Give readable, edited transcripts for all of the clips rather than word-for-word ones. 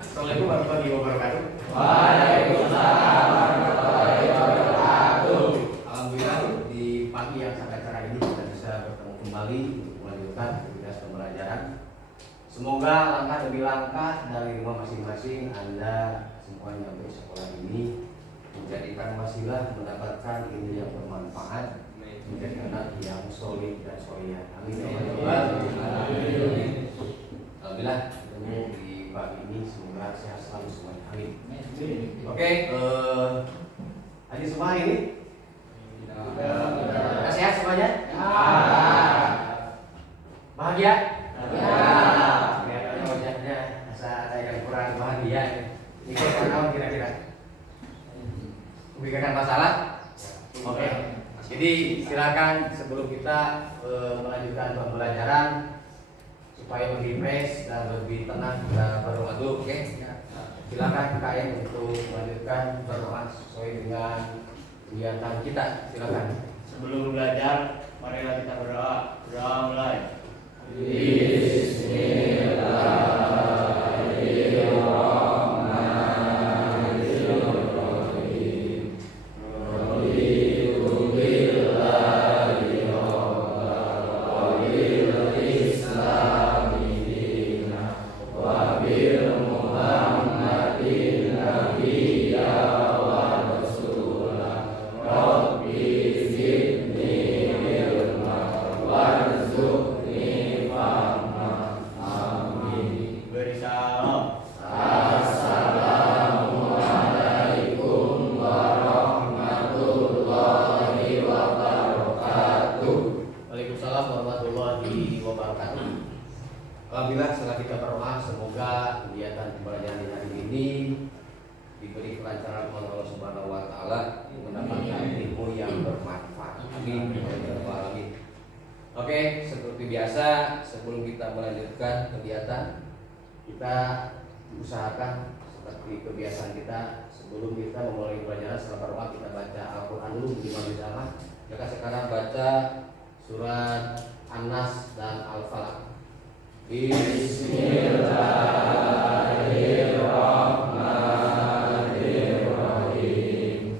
Assalamualaikum warahmatullahi wabarakatuh. Waalaikumsalam warahmatullahi wabarakatuh. Alhamdulillah di pagi yang sangat cerah ini kita bisa bertemu kembali untuk melanjutkan aktivitas pembelajaran. Semoga langkah demi langkah dari rumah masing-masing Anda semuanya untuk sekolah ini menjadikan wasilah mendapatkan ilmu yang bermanfaat, menjadi anak yang solid dan solihah. Amin. Alhamdulillah ketemu di pagi ini, semoga sehat selalu semuanya. Amin. Oke, hari semua hari ini sehat semuanya? Bahagia? Kelihatan wajahnya ada yang kurang bahagia. Ini karena kira-kira memikirkan masalah. Oke, jadi silakan sebelum kita melanjutkan pembelajaran supaya lebih fresh dan lebih tenang kita berdoa dulu, oke? Silakan KM untuk melanjutkan berdoa sesuai dengan kegiatan kita. Silakan. Sebelum belajar, marilah kita berdoa. Berdoa mulai. Beri salam. Assalamualaikum warahmatullahi wabarakatuh. Waalaikumsalam warahmatullahi wabarakatuh. Alhamdulillah setelah kita berdoa, semoga kegiatan pembelajaran di hari ini diberi kelancaran oleh Allah Subhanahu wa taala, mendapatkan ilmu yang bermanfaat. Amin. Amin. Oke, seperti biasa sebelum kita melanjutkan kegiatan, kita usahakan seperti kebiasaan kita sebelum kita memulai pelajaran setelah berdoa kita baca Al-Qur'an dulu di majelis aman. Maka sekarang baca surat An-Nas dan Al-Falaq. Bismillahirrahmanirrahim.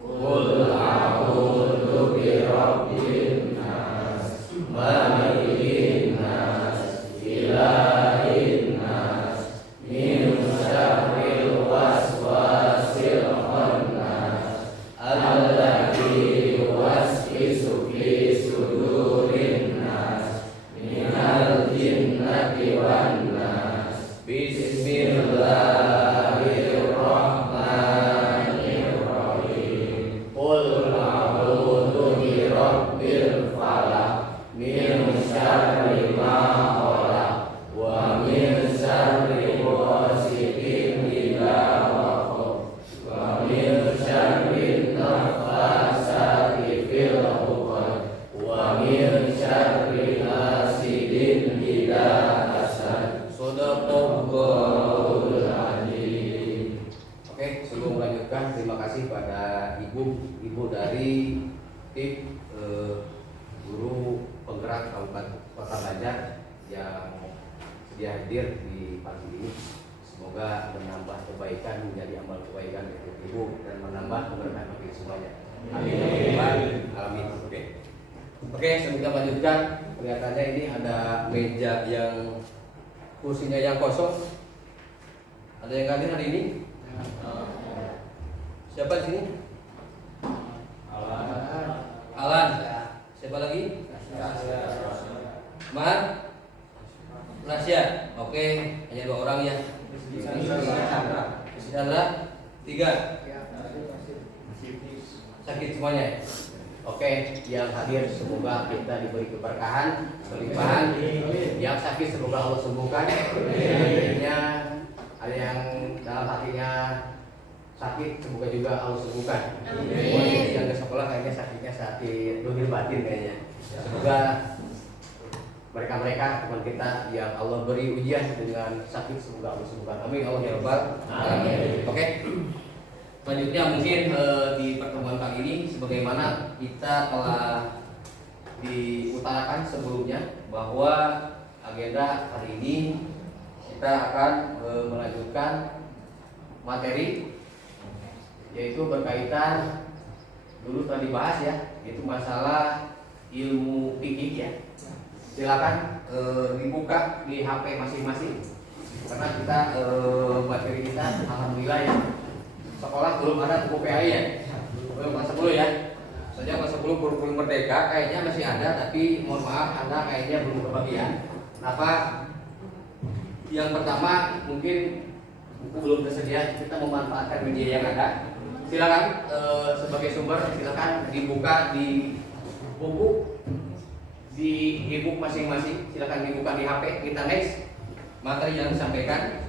Qul a'udzu birabbin nas, malikin nas, ilahin nas, min syarril waswasil khannas, alladzi yuwaswisu fi sudurin nas, minal jinnati wan nas. Bismillahirrahmanirrahim. Qul a'udzu birabbil falaq, min syarri ma khalaq, wa min syarri ghasiqin idza waqab, wa min syarri naffasati fil 'uqad, wa min syarri hasidin idza hasad. Shadaqallahul azim. Oke, sebelum melanjutkan terima kasih pada ibu dari tim guru penggerak Kabupaten Kota Banjar yang sedia hadir di pagi ini. Semoga menambah kebaikan menjadi amal kebaikan untuk ibu dan menambah keberkahan bagi semuanya. Amin. Amin. Oke, sebelum kita lanjutkan, kelihatannya ini ada meja yang kursinya yang kosong. Ada yang hadir hari ini? Siapa di sini? Alan. Siapa lagi? Mar? Nasya. Oke, hanya 2 orang ya. Chandra? 3. Sakit semuanya. Oke, yang hadir semoga kita diberi keberkahan, kelimpahan. Yang sakit semoga Allah sembuhkan. Akhirnya ada yang dalam hatinya sakit semoga juga Allah sembuhkan. Yang ke sekolah kayaknya sakitnya sakit dohir batin kayaknya. Semoga mereka teman kita yang Allah beri ujian dengan sakit semoga Allah sembuhkan. Amin Allah ya Rabbal alamin. Oke. Selanjutnya mungkin di pertemuan kali ini sebagaimana kita telah diutarakan sebelumnya bahwa agenda hari ini kita akan melanjutkan materi, yaitu berkaitan dulu telah dibahas ya, yaitu masalah ilmu fikih ya. Silakan dibuka di HP masing-masing, karena kita materi kita alhamdulillah ya, sekolah belum ada buku PAI ya, belum kelas 10 ya. Saja kelas 10 kurikulum merdeka kayaknya masih ada, tapi mohon maaf Anda kayaknya belum kebagian. Kenapa? Yang pertama mungkin buku belum tersedia, kita memanfaatkan media yang ada. Silakan sebagai sumber silakan dibuka di buku, di e-book masing-masing. Silakan dibuka di HP. Kita next materi yang disampaikan.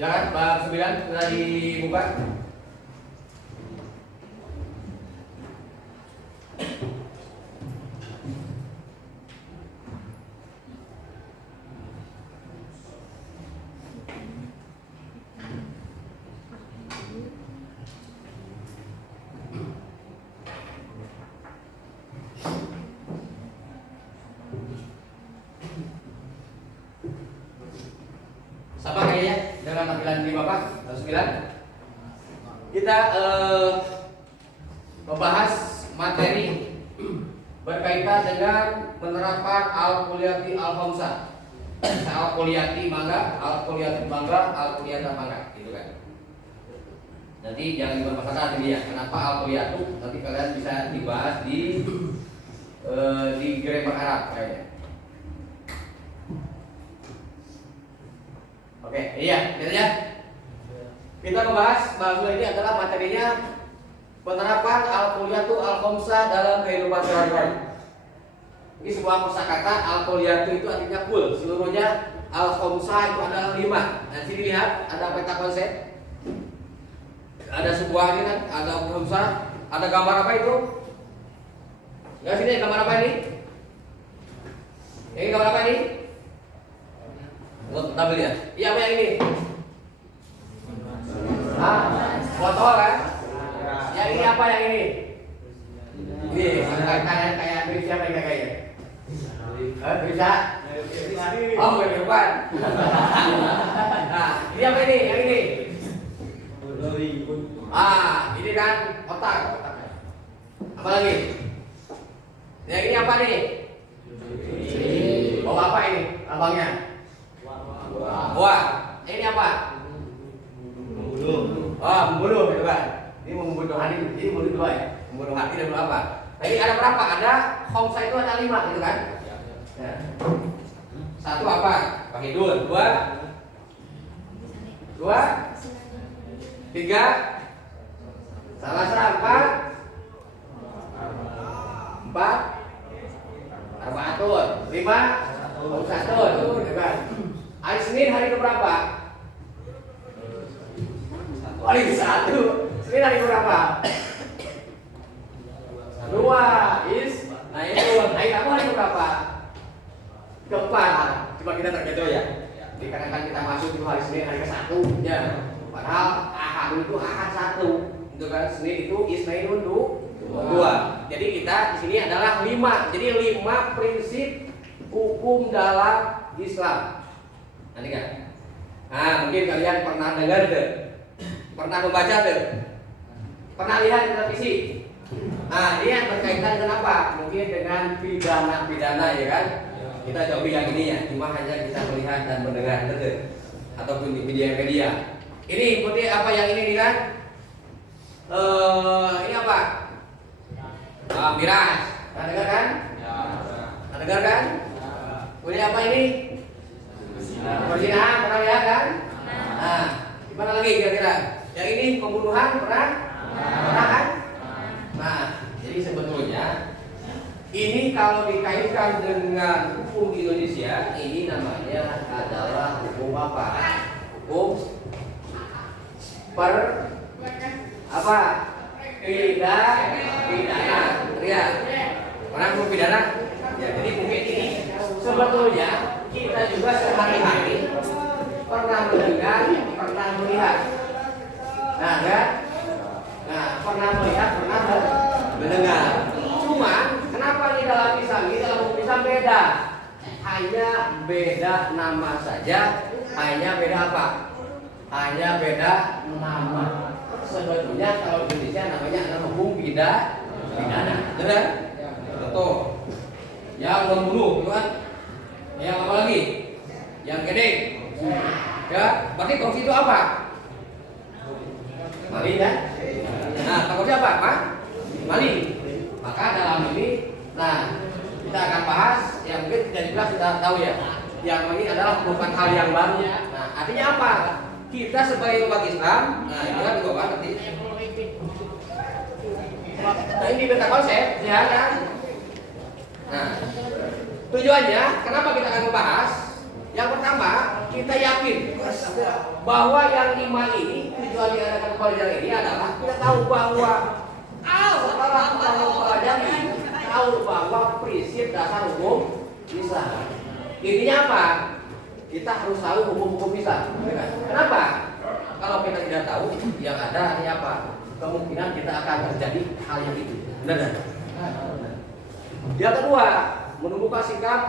Silakan bab 9 sudah dibuka. Sama kayaknya dengan tampilan di Bapak bab 9. Kita membahas materi berkaitan dengan penerapan al-kulliyati al-khamsah. Al-kulliyati mangga, al-kulliyati mangga, al-kulliyata mangga, gitu kan. Nanti jangan dipermasalahkan ini ya. Kenapa al-kulliyatu? Nanti kalian bisa dibahas di grammar Arab kayaknya. Oke, iya, gitu ya. Kita membahas bahwa ini adalah materinya penerapan al-kulliyatu al-khamsah dalam kehidupan sehari-hari. Ini sebuah kosakata. Al-kulliyatu itu artinya kul, seluruhnya. Al-khamsah itu adalah 5. Nanti dilihat ada peta konsep. Ada sebuah ini kan, ada al-khamsah, ada gambar apa itu? Enggak sini gambar apa ini? Ini gambar apa ini? Kita lihat. Iya apa yang ini? Botol kan? Yang ini apa yang ini? Ini kayak beri siapa yang kayaknya? Bisa? Oh, bukan. Nah, ini apa ini? Yang ini? Ini kan otak. Apa lagi? Yang ini apa nih? Oh, apa ini? Abangnya? Wah, ini apa? Membunuh gitu kan. Ini membunuh hati, ini membunuh dua ya. Membunuh hati dan membunuh apa? Nah, ini ada berapa? Ada khamsah itu ada 5 gitu kan. Nah. 1 apa? Wahidun. 2 3 Salasah 4 Arba'atun 5 Satun gitu kan. Hari Senin hari keberapa? Hari 1. Senin hari keberapa? 2 Nah itu hari kamu hari keberapa? Keempat. Coba kita terkedo ya. Dikarenakan kita masuk di hari Senin hari ke-1 ya. Padahal Ahad itu Ahad 1. Itu kan Senin itu Isnainun 2. Jadi kita di sini adalah 5. Jadi 5 prinsip hukum dalam Islam. Nanti kan? Nah, mungkin kalian pernah dengar deh, pernah membaca deh, pernah lihat di televisi. Nah, ini yang berkaitan dengan apa? Mungkin dengan pidana ya kan? Kita jauhi yang ini ya, cuma hanya kita melihat dan mendengar deh, ataupun di media-media. Ini seperti apa yang ini kan? Ini apa? Miras. Pernah dengar kan? Pernah dengar kan? Kemudian apa ini? Perzinahan, pernah lihat kan? Nah, gimana lagi kira-kira? Yang ini pembunuhan pernah? Pernah kan? Nah, jadi sebetulnya ini kalau dikaitkan dengan hukum Indonesia, ini namanya adalah hukum apa? Hukum per apa? pidana. Lihat, orang hukum pidana. Ya, jadi mungkin ini sebetulnya kita juga sehari-hari pernah mendengar, pernah melihat. Nah, kan? Nah, pernah melihat, pernah mendengar. Cuma kenapa di dalam Islam ini dalam hukum Islam beda? Hanya beda nama saja. Hanya beda apa? Hanya beda nama. Sebetulnya kalau di Indonesia namanya adalah hukum pidana. Benar? Betul. Yang membunuh, kan? Yang apa lagi? Yang gede. Ya, berarti korupsi itu apa? Maling kan? Nah, korupsi apa? Maling. Maka dalam ini, nah kita akan bahas yang mungkin kita juga sudah tahu ya. Yang ini adalah bukan hal yang baru. Nah, artinya apa? Kita sebagai umat Islam, nah itu kan juga nanti. Nah ini beta konsep, ya kan? Nah, tujuannya kenapa kita akan membahas? Yang pertama, kita yakin bahwa yang 5 ini tujuan diadakan pelajaran ini adalah kita tahu bahwa setelah kita mempelajari tahu bahwa prinsip dasar hukum Islam. Intinya apa? Kita harus tahu hukum-hukum Islam. Kenapa? Kalau kita tidak tahu, yang ada ini apa? Kemungkinan kita akan terjadi hal yang itu. Benar? Yang kedua, menumbuhkan sikap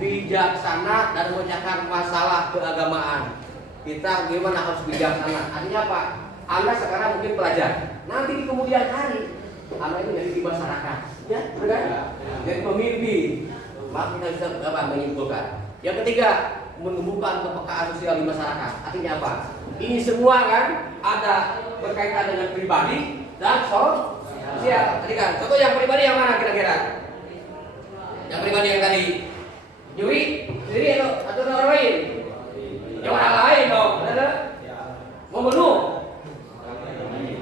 bijaksana dan memecahkan masalah keagamaan. Kita gimana harus bijaksana? Artinya apa? Anda sekarang mungkin pelajar, nanti di kemudian hari Anda itu jadi di masyarakat, ya, benar? Jadi pemimpin, maka kita bisa menyimpulkan. Yang ketiga, menumbuhkan kepekaan sosial di masyarakat. Artinya apa? Ini semua kan ada berkaitan dengan pribadi dan sosial. Tadi kan, contoh yang pribadi yang mana kira-kira? Yang pribadi yang tadi nyuri sendiri atau orang lain? Yang orang lain dong, benar? Membunuh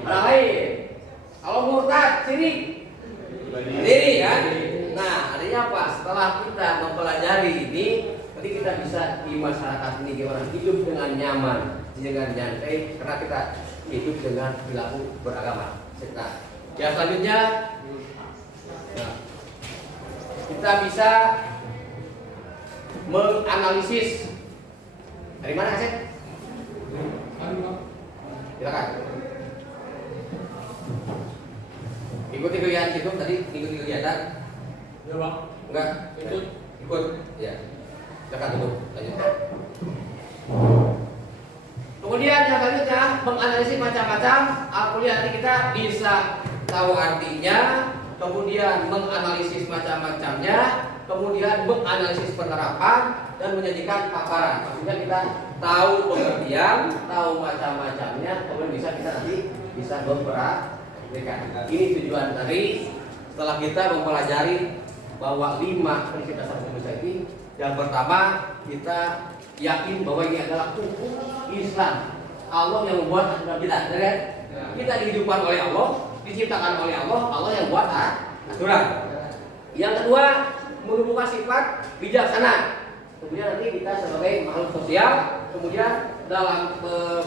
orang lain. Kalau murtad sendiri kan? Nah, artinya apa? Setelah kita mempelajari ini, nanti kita bisa di masyarakat ini gimana hidup dengan nyaman, dengan nyantai, karena kita hidup dengan perilaku beragama. Nah, yang selanjutnya, nah, kita bisa menganalisis dari mana Asep? Silakan. Ikuti kegiatan itu tadi, ikuti kegiatan. Ya bang. Enggak? Ikut. Ya. Silakan tutup. Lanjutkan. Kemudian yang selanjutnya menganalisis macam-macam. Kuliah nanti kita bisa tahu artinya, kemudian menganalisis macam-macamnya, kemudian menganalisis penerapan dan menyajikan paparan. Maksudnya kita tahu pengertian, tahu macam-macamnya, kemudian bisa kita nanti bisa mempraktikkan. Ini tujuan tadi setelah kita mempelajari bahwa 5 prinsip dasar hukum Islam ini. Yang pertama, kita yakin bahwa ini adalah hukum Islam. Allah yang membuat aturan kita, kan? Kita dihidupkan oleh Allah, diciptakan oleh Allah, Allah yang buat aturan. Yang kedua, menumbuhkan sifat bijaksana. Kemudian nanti kita sebagai makhluk sosial, kemudian dalam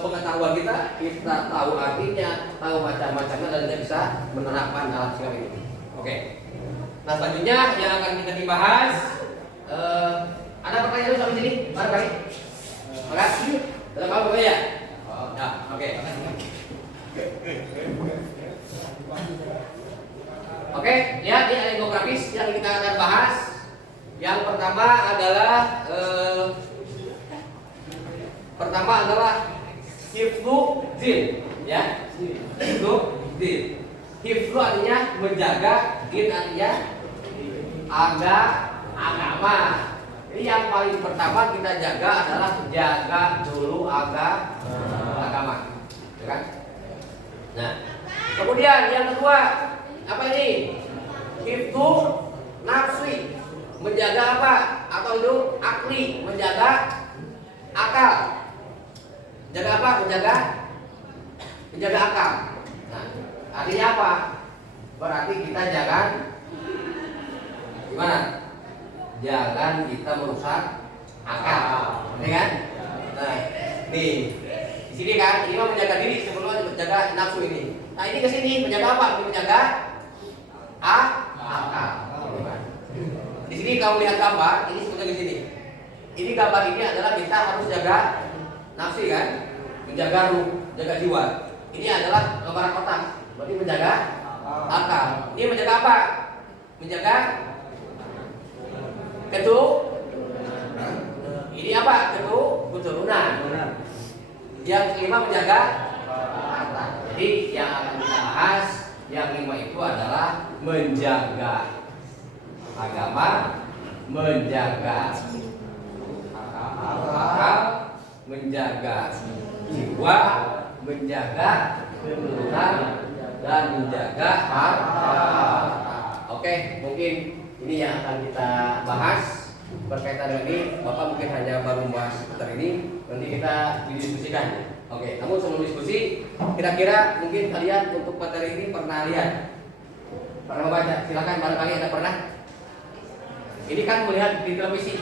pengetahuan kita tahu artinya, tahu macam-macamnya dan kita bisa menerapkan dalam sikap ini. Oke. Nah selanjutnya yang akan kita dibahas, ada pertanyaan dulu sampai sini, barangkali? Makasih. Dalam apa ya? Nah, oke. Oke, lihat ini ada infografis yang kita akan bahas. Yang pertama adalah hifdzu din, ya. Hifdzu din. Hifdzu artinya menjaga, din artinya agama. Ini yang paling pertama kita jaga adalah jaga dulu agama, ya kan? Nah, kemudian yang kedua apa ini? Hifdzu nafsi, menjaga apa? Atau itu akli, menjaga akal. Menjaga apa? Menjaga akal. Nah, artinya apa? Berarti kita jangan gimana? Jangan kita merusak akal, ya kan? Nah, nih di sini kan, ini mah menjaga diri sebelum menjaga nafsu ini. Nah ini ke sini menjaga apa? Menjaga akal. Di sini kalau lihat gambar, ini sebetulnya di sini. Ini gambar ini adalah kita harus jaga nafsi kan, menjaga ruh, jaga jiwa. Ini adalah gambaran kotak, berarti menjaga akal. Ini menjaga apa? Menjaga ini apa? Keturunan. Yang kelima menjaga harta. Jadi yang akan kita bahas yang lima itu adalah menjaga agama, menjaga akal, menjaga jiwa, menjaga keturunan, dan menjaga harta. Oke, mungkin ini yang akan kita bahas berkaitan dengan ini. Bapak mungkin hanya baru membahas seputar ini, nanti kita didiskusikan. Oke, namun sebelum diskusi, kira-kira mungkin kalian untuk materi ini pernah lihat, pernah membaca? Silakan, barangkali Anda pernah. Ini kan melihat di televisi.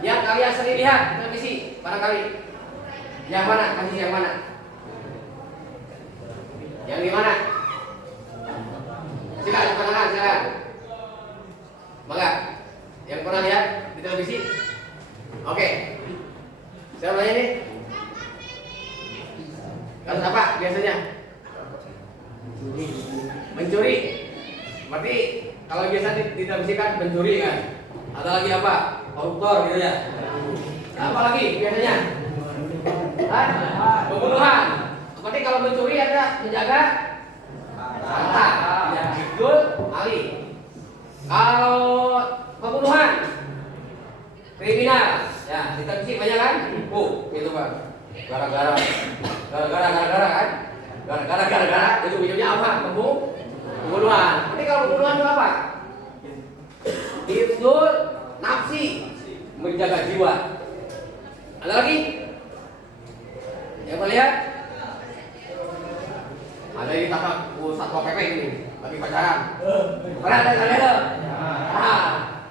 Yang kalian sering lihat di televisi, barangkali yang mana? Kasih yang mana? Yang di mana? Silakan, silakan. Maka yang pernah lihat di televisi? Oke. Saya tanya nih. Kasus apa biasanya? Mencuri. Berarti kalau biasa di televisi kan mencuri kan? Ada lagi apa? Koruptor gitu ya. Apa lagi biasanya? Pembunuhan. Berarti kalau mencuri ada menjaga harta. Ya, betul, Ali. Kalau pembunuhan, kriminal, ya di televisi banyak kan? Gitu kan. Gara-gara kan? Gara-gara ujung-ujungnya apa? Pembunuhan. Berarti kalau pembunuhan itu apa? Hifdzul nafsi, menjaga jiwa. Ada lagi? Yang melihat? Ada yang ditangkap Satpol PP ini, lagi pacaran. Bukan ada itu.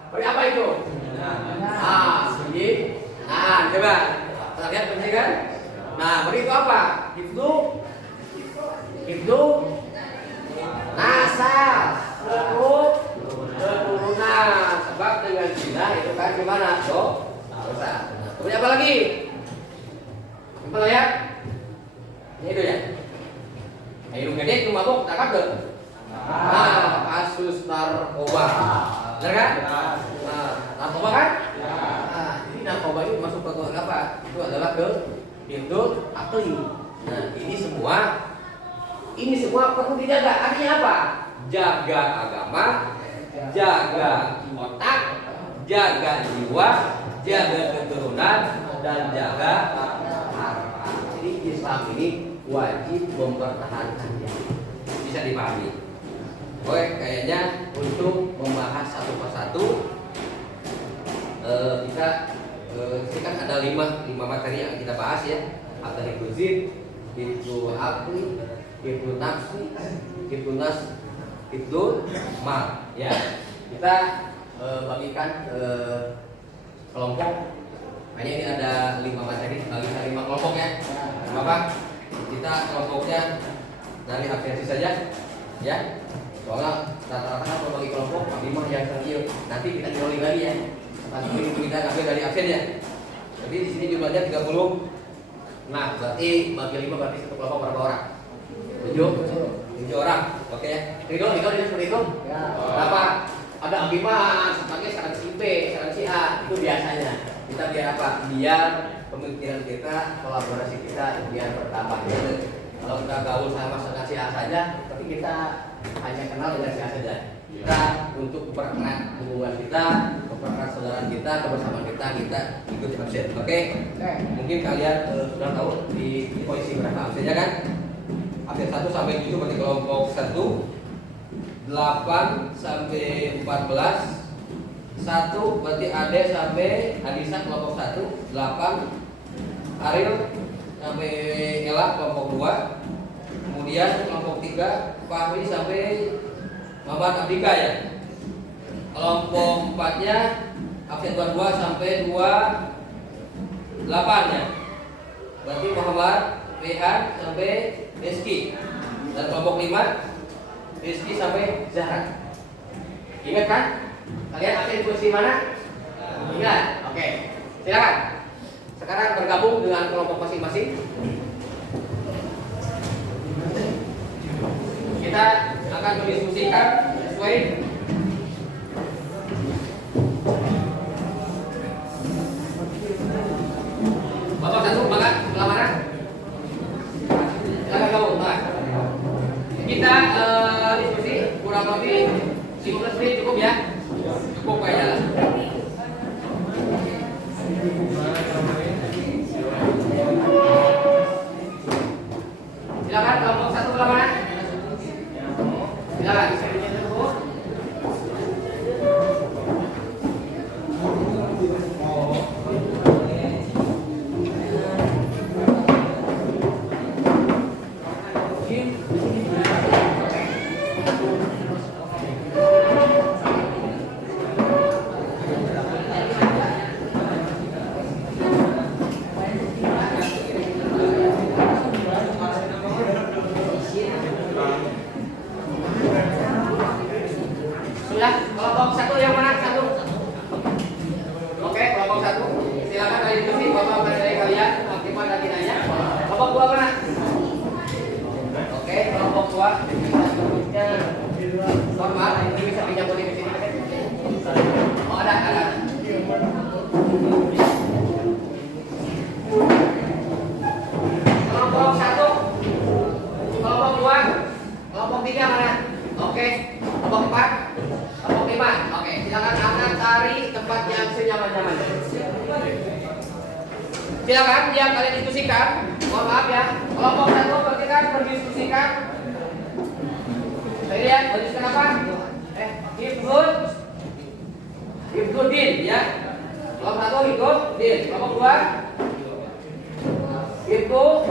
Beri apa itu? Ini. Coba. Kita lihat bersih kan? Beri itu apa? Hifdzu nasab, keturunan. Sebab dengan zina itu kan gimana? Dosa. Kemudian apa lagi? Kita lihat. Ini itu ya. Hidup gede itu mabuk, tangkap deh. Kasus narkoba, benar kan? Narkoba kan? Jadi narkoba itu masuk ke apa? Itu adalah ke hifdzul akli. Nah, ini semua perlu dijaga. Artinya apa? Jaga agama, jaga otak, jaga jiwa, jaga keturunan, dan jaga harta. Jadi Islam ini wajib mempertahankannya. Bisa dipahami. Oke, kayaknya untuk membahas satu persatu kita ini kan ada lima materi yang kita bahas ya. Ada hifdzul zin, hifdzul akli, hifdzul nafsi, hifdzul mal. Ya, kita bagikan kelompok. Hanya ini ada 5 materi, bagikan 5 kelompok ya. Bapak, kita kelompoknya dari absensi saja, ya. Soalnya rata-rata kalau bagi kelompok 5 yang terakhir, nanti kita rolling lagi ya. Nanti kita ambil dari absen ya. Jadi di sini jumlahnya 30. Nah, berarti bagi 5 berarti satu kelompok berapa orang? 7 orang. Oke ya. Ridho seperti itu. Ya. Berapa? Ada agiman, sebagai saran si B, saran si A, itu biasanya. Kita biar apa? Biar pemikiran kita, kolaborasi kita biar bertambah. Kalau kita gaul sama saran si A saja, tapi kita hanya kenal dengan si A saja. Kita untuk mempererat hubungan kita, mempererat saudara kita, kebersamaan kita ikut absen. Oke? Mungkin kalian sudah tahu di posisi berapa absennya kan? Absen 1 sampai 7 berarti kelompok 1. 8 sampai 14. 1 berarti Ade sampai Adisa kelompok 1. 8 Ariel sampai Ella kelompok 2. Kemudian kelompok 3 Fahmi sampai Muhammad Abdika ya. Kelompok 4-nya absen 22 sampai 28 ya. Berarti Muhammad Rehan sampai Reski. Dan kelompok 5 Rizky sampai Zahra. Ingat kan? Kalian asli posisi mana? Ingat? Oke. Silakan. Sekarang bergabung dengan kelompok masing-masing. Kita akan mendiskusikan sesuai Bapak satu, maka sebelah mana? Silakan gabung, maka. Kita diskusi kurang lebih 15 menit cukup ya? Cukup kayaknya. Silakan kelompok satu sebelah mana? Silakan. Sudah, kelompok satu yang mana? Satu. Oke, kelompok satu. Silakan dari diskusi bapak dari kalian maksimal dan tidaknya. Kelompok dua mana? Oke, kelompok dua. Mohon maaf, ini bisa pinjam boleh di sini. Oh ada. Kelompok satu, kelompok dua, kelompok tiga mana? Oke, kelompok empat. Kelompok 5, oke, silakan akan cari tempat yang senyaman-nyamannya. Silakan yang kalian diskusikan. Mohon maaf ya, kelompok 1 ketika berdiskusikan. Saya lihat berdiskusikan apa? Hifdzuddin ya. Kelompok 1 Hifdzuddin, kelompok 2 Hifdzu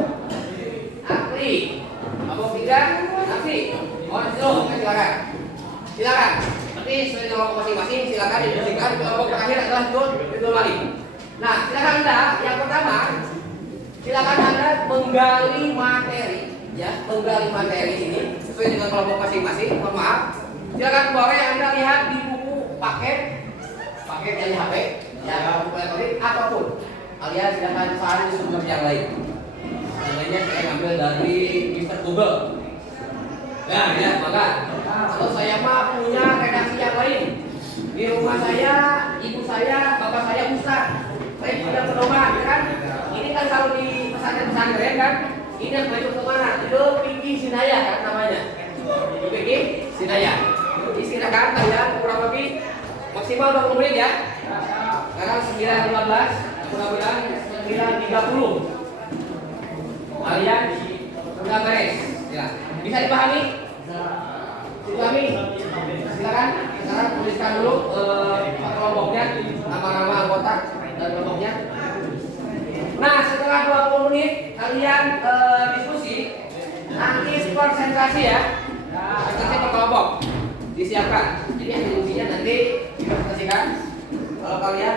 Akli, kelompok 3 Nafi. Oh, silakan. Silakan. Nanti sesuai dengan kelompok masing-masing silakan didiskusikan. Kelompok terakhir adalah Hifdzul Malik. Nah, silakan Anda yang pertama silakan Anda menggali materi ya, menggali materi ini sesuai dengan kelompok masing-masing. Mohon maaf. Silakan boleh Anda lihat di buku paket dari HP ya, buku elektronik apapun. Alias silakan cari sumber yang lain. Contohnya saya ambil dari Mr. Google. Nah, ya, maka kalau saya mah punya redaksi yang lain. Di rumah saya, ibu saya, bapak saya ustaz. Saya punya pedoman, ya kan? Ini kan kalau di pesantren kan, ini yang menuju ke mana? Ke Pinky Sinaya kan namanya. Pinky Sinaya. Silakan kalian kurang lebih maksimal 20 menit ya. Sekarang 9.15, mudah-mudahan 9.30. Kalian sudah beres. Ya. Bisa dipahami? Dipahami? Silakan. Sekarang tuliskan dulu kelompoknya, nama-nama anggota dan kelompoknya. Nah, setelah 20 menit kalian diskusi, nanti konsentrasi ya. Konsentrasi per kelompok disiapkan. Jadi yang diskusinya nanti dipresentasikan. Kalau kalian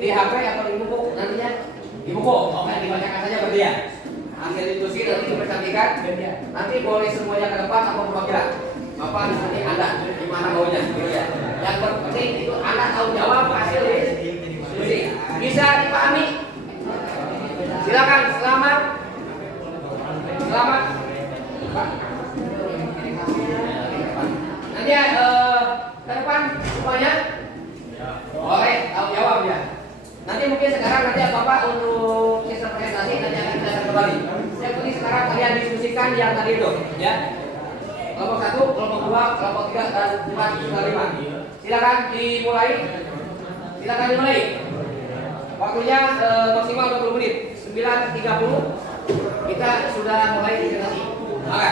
di HP atau di buku nantinya di buku. Oke, dibacakan saja berarti ya. Hasil diskusi nanti dipresentasikan. Nanti boleh semuanya ke depan atau perwakilan. Bapak nanti Anda di mana maunya. Yang terpenting itu Anda tahu jawab hasil diskusi. Bisa dipahami? Silakan. Selamat. Nanti ke depan semuanya. Boleh tahu jawab ya. Nanti mungkin sekarang nanti Bapak untuk sesi presentasi nanti akan saya kembali. Yang penting sekarang kalian diskusikan yang tadi itu, ya. Kelompok 1, kelompok 2, kelompok 3 dan 4 hingga 5. Silakan dimulai. Waktunya maksimal 20 menit. 9.30 kita sudah mulai presentasi. Maka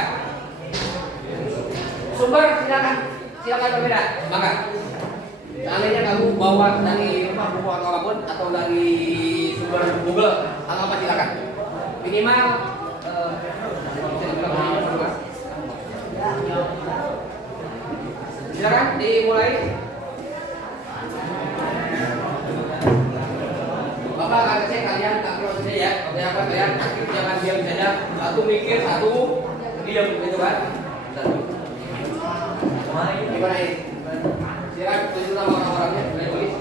sumber silakan berbeda. Maka seandainya kamu bawa dari rumah buku atau apapun atau dari sumber Google atau apa silakan. Minimal silakan dimulai. Bapak akan cek kalian tak perlu saja ya. Oke apa kalian aktif jangan diam saja. Satu mikir, satu diam gitu kan. Gimana ini? Silakan tunjuk nama orang-orangnya. Boleh tulis.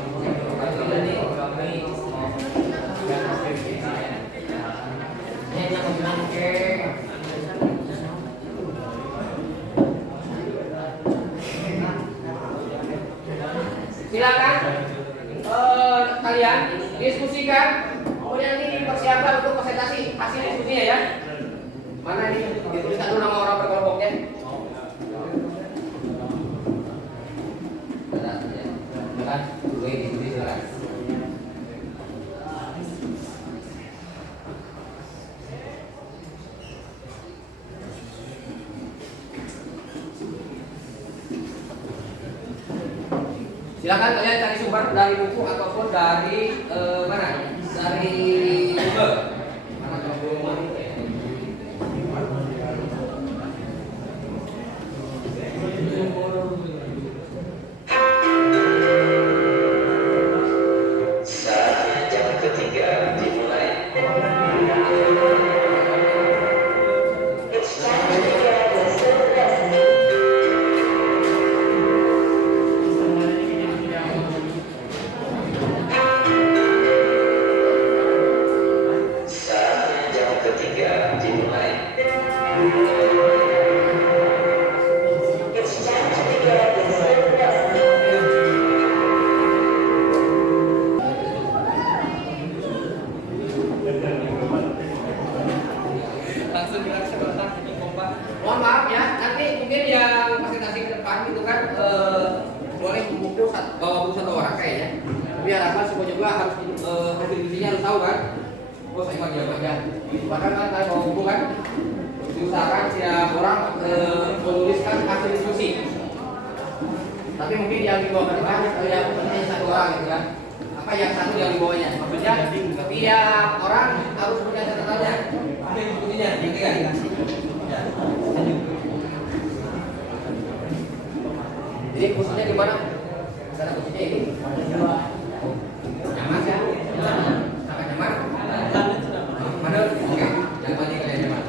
Jadi kami Silakan kalian diskusikan. Kemudian ini dipersiapkan untuk presentasi hasil diskusinya ya. Mana ini dituliskan dulu nama orang berkelompoknya. Silakan, boleh diskusi silakan. Silakan kalian cari sumber dari buku ataupun dari mana? Dari Google. Mana Google? Saatnya jam ketiga dimulai. Saatnya jam ketiga dimulai. Mohon maaf ya, nanti mungkin yang presentasi ke depan itu kan boleh bawa buku satu orang kayaknya. Tapi harapan semua juga harus hasil diskusinya harus tahu kan. Oh saya diam aja. Bahkan kan saya bawa buku kan, diusahakan setiap orang menuliskan hasil diskusi. Tapi mungkin yang dibawa ke depan yang hanya satu orang gitu kan. Apa yang satu yang dibawanya? Maksudnya tiap orang harus punya catatannya hasil diskusinya, gitu kan? Jadi kursinya di mana? Karena kursinya ini nyaman ya? Sangat nyaman? Mana? Oke, yang penting kalian nyaman.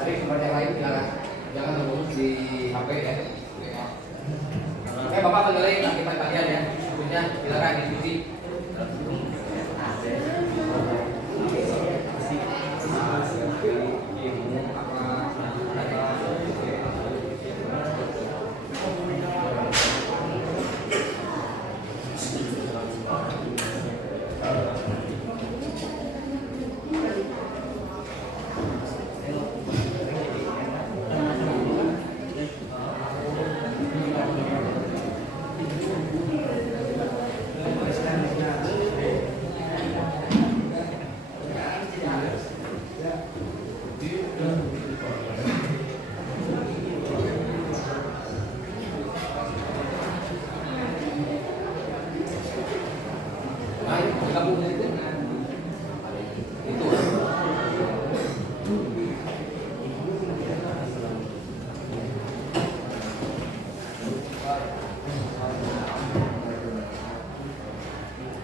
Tapi seperti yang lain jangan terus di HP ya. Bapak menilai akibat kalian ya. Sebelumnya silakan diskusi.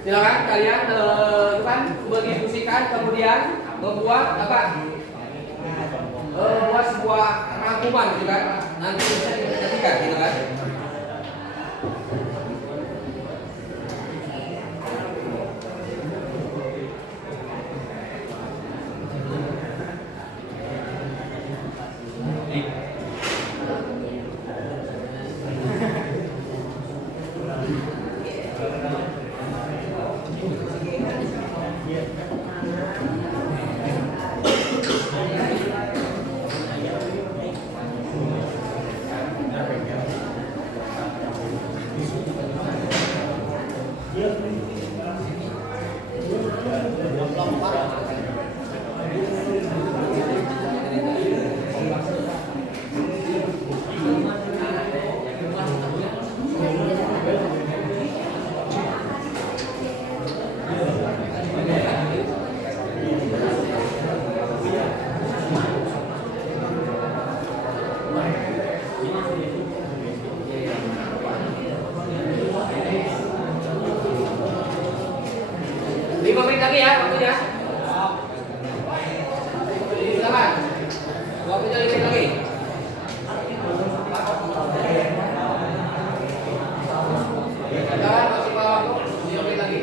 Silakan kalian itu kan mendiskusikan kemudian membuat apa? Membuat sebuah rangkuman gitu kan. Nanti bisa dipresentasikan gitu kan. Lagi ya waktunya. Silakan. Waktunya 5 menit lagi. Silakan maksimal waktu 5 menit lagi.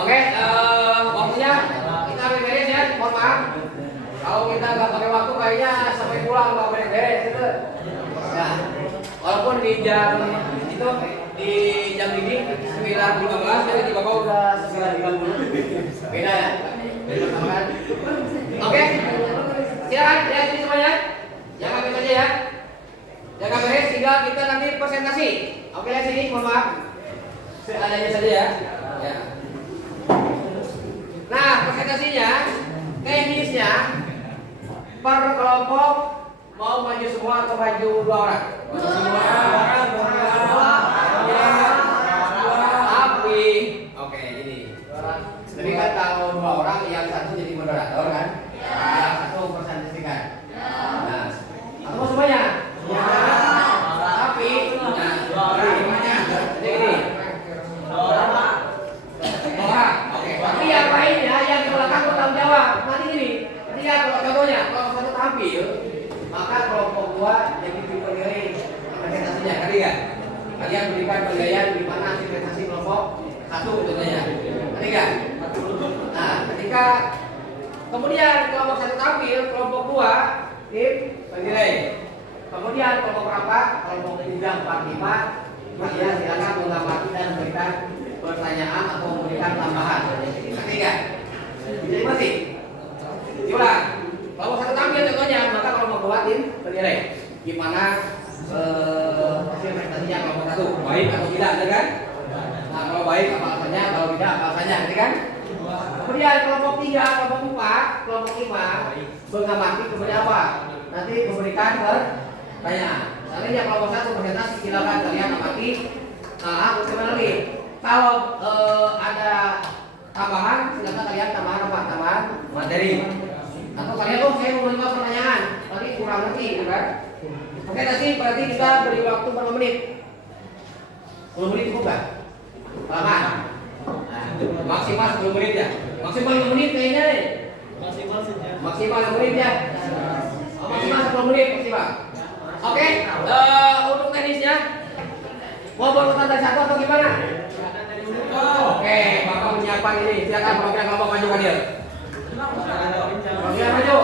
Oke, waktunya kita beres ya. Mohon maaf. Kalau kita nggak pakai waktu kayaknya sampai pulang nggak beres gitu. Nah, walaupun di jam itu di jam ini 9.15 jadi di bapak udah 9.30. Beda ya? Beda kan? Oke, silakan lihat sini semuanya. Jaga beres aja ya. Jaga beres sehingga kita nanti presentasi. Oke, lihat sini, mohon maaf. Seadanya saja ya. Ya. Nah, presentasinya, teknisnya per kelompok mau maju semua atau maju 2 orang? Semua. Tapi, oke ini. Jadi kan kalau 2 orang, yang satu jadi moderator kan? Yang satu presentasikan. Nah, atau semuanya? Tapi, jadi gini. Tapi yang lainnya yang di belakang bertanggung jawab. Nanti gini, ketika kalau contohnya kalau satu tampil, maka kelompok 2 jadi penilai presentasinya, ngerti nggak? Kalian berikan penilaian di mana hasil presentasi kelompok 1 contohnya, ngerti nggak? Nah, ketika kemudian kelompok 1 tampil, kelompok 2 tim penilai. Kemudian kelompok berapa? Kelompok 3, 4, 5, kalian silakan mengamati dan memberikan pertanyaan atau memberikan tambahan. Ngerti nggak? Jadi masih. Diulang. Kalau 1 tampil contohnya, maka kelompok 2 tim penilai. Gimana hasil presentasinya kelompok 1? Baik atau tidak, ya kan? Nah, kalau baik apa alasannya, kalau tidak apa alasannya, ngerti kan? Kemudian kelompok 3, kelompok 4, kelompok 5 mengamati kemudian apa? Nanti memberikan pertanyaan. Seandainya kelompok 1 presentasi, silakan kalian amati. Nah, bagaimana lagi? Kalau ada tambahan, silakan kalian tambahan apa? Tambahan materi. Atau kalian saya mau menerima pertanyaan, tadi kurang ngerti, gitu kan? Oke, nanti berarti kita beri waktu berapa menit? 10 menit cukup nggak? Lama? Maksimal 10 menit ya? Maksimal 5 menit kayaknya nih. Maksimal 5 menit ya? Maksimal 10 menit maksimal. Oke, untuk teknisnya mau berurutan dari 1 atau gimana? Oke, Bapak menyiapkan ini. Silakan perwakilan kelompok maju hadir. Perwakilan maju.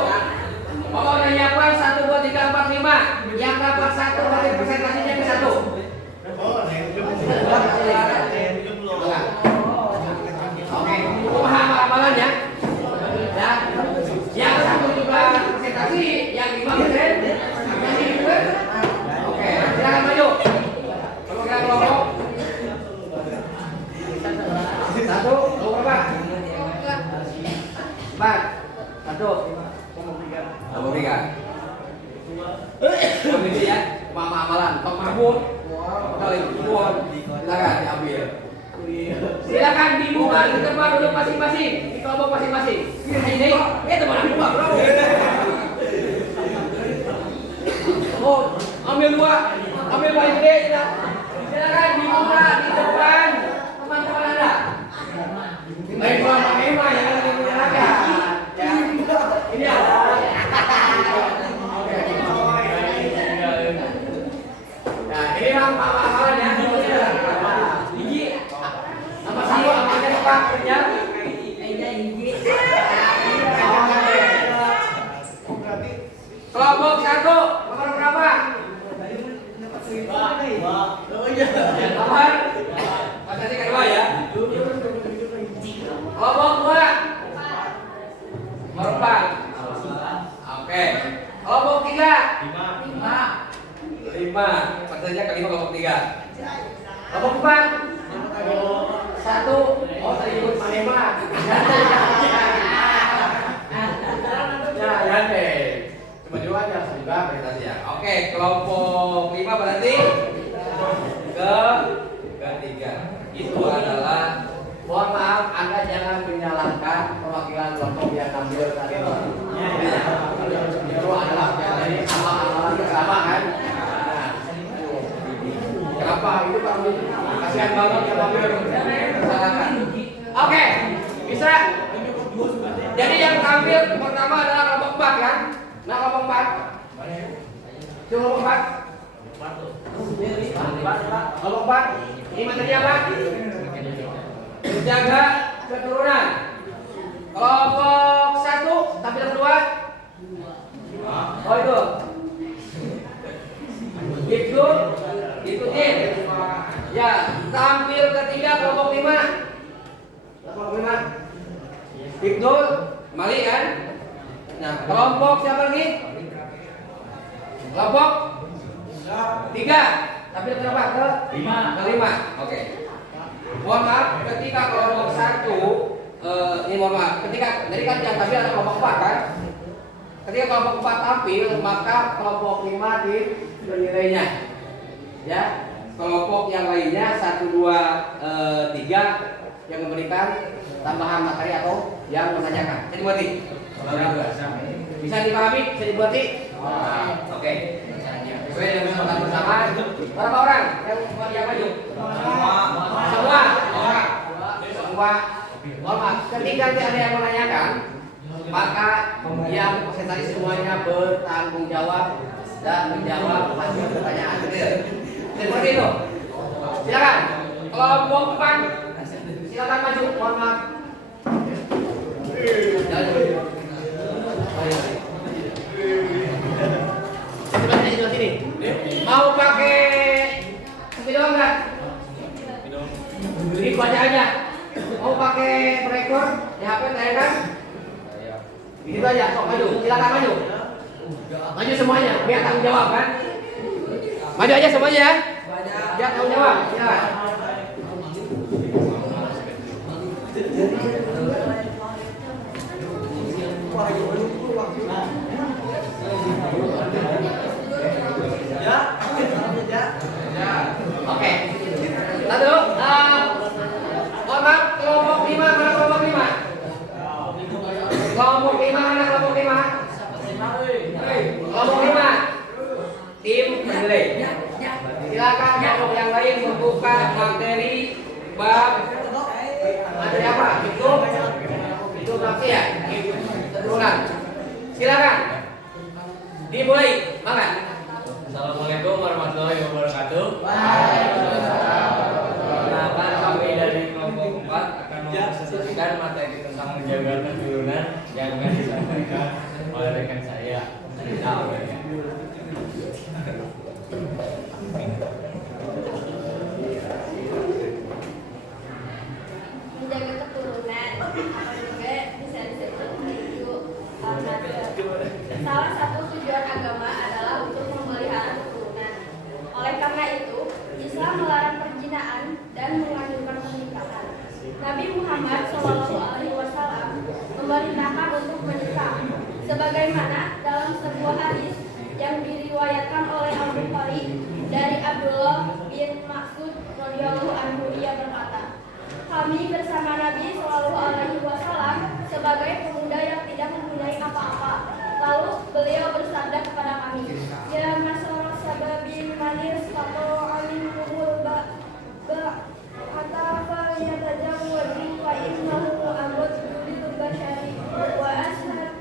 Bapak udah nyiapkan 1, 2, 3, 4, 5. Yang dapat 1 berarti presentasinya ke 1. Oke, paham amalannya? Ya. Yang 1 juga presentasi, yang 5 presentasi. Oke, silakan maju. Perwakilan kelompok. 1, kelompok berapa? 4, 1, kelompok 3. Komisi ya, mama amalan, Pak Mahmud. Kali buat, silakan diambil. Silakan dibuka di tempat duduk masing-masing, di kelompok masing-masing. Ini, teman aku Pak, bro. Oh, ambil 2 yang gede. Silakan dibuka di depan teman-teman Anda. Baik, Pak Ema yang lagi menyalakan. Ya, ini ya. Nah, ini amalan ya. Gigi. Nama satu amalnya Pak ya. Kelompok 1 nomor berapa? Nomor pasasi kedua ya. Kelompok 2 nomor 4. Oke. Kelompok 3 5. Pasasinya kelima kelompok 3. Kelompok 4 1. Oh, tadi ikut Manema. Ya deh. Cuma 2 aja juga presentasi ya. Oke, kelompok 5 berarti ketiga. Itu adalah, mohon maaf, Anda jangan menyalahkan perwakilan kelompok yang ambil tadi. Itu adalah dari amalan bersama kan. Kenapa apa itu Pak? Kasihan banget ya Pak. Silakan. Oke, bisa. Jadi yang tampil pertama adalah kelompok 4 kan? Nah kelompok 4. Kelompok 4. Kelompok 4. Ini materi apa? Menjaga keturunan. Kelompok 1 tampilan kedua. Oh itu. Ikutin. Ya, tampil ketiga kelompok 5. Kelompok 5. Ibnul, kembali kan? Nah, kelompok siapa lagi? Kelompok 3. Tampil berapa? Ke 5. Oke. Mohon maaf, ketika kelompok 1 ini mohon maaf, ketika jadi kan yang tampil ada kelompok 4 kan? Ketika kelompok 4 tampil, maka kelompok 5 di nilainya. Ya, kelompok yang lainnya 1, 2, 3 yang memberikan tambahan materi atau yang menanyakan. Bisa dibuati? Bisa dipahami? Bisa dibuati? Oke. Sesuai dengan kesepakatan bersama. Berapa orang yang maju? Semua. Semua. Mohon maaf. Ketika ada yang menanyakan, maka yang presentasi semuanya bertanggung jawab dan menjawab hasil pertanyaan. Seperti itu. Silakan. Kelompok 4. Silakan maju. Mohon maaf. Sebelah sini. Mau pakai video enggak? Ini baca aja. Mau pakai record di HP tayangkan? Itu aja. Sok maju. Silakan maju. Maju semuanya. Biar tanggung jawab kan? Maju aja semuanya ya. Biar tanggung jawab. Silakan. Oke. Lalu, mohon maaf, kelompok 5 mana kelompok 5? Kelompok 5 mana kelompok 5? Kelompok 5. Tim penilai. Silakan kelompok yang lain membuka materi bab materi apa? Itu berarti ya? Keturunan. Silakan. Dimulai. Mana? Assalamualaikum warahmatullahi wabarakatuh. Perkenalkan, kami dari kelompok 4 akan mempresentasikan materi tentang menjaga keturunan yang akan disampaikan oleh rekan saya. Menjaga keturunan atau juga bisa disebut itu salah satu tujuan agama adalah untuk memelihara keturunan. Oleh karena itu, Islam melarang perzinaan dan menganjurkan pernikahan. Nabi Muhammad SAW memerintahkan untuk menikah, sebagaimana dalam sebuah hadis yang diriwayatkan oleh Al-Bukhari dari Abdullah bin Mas'ud radhiyallahu anhu, ia berkata, kami bersama Nabi SAW sebagai pemuda yang tidak mempunyai apa-apa. Lalu beliau bersabda kepada kami, ya masyarakat sababin manir fato alim kumul kata falyatazawwaju wa innahu amrun yuridu basyari wa ahsanu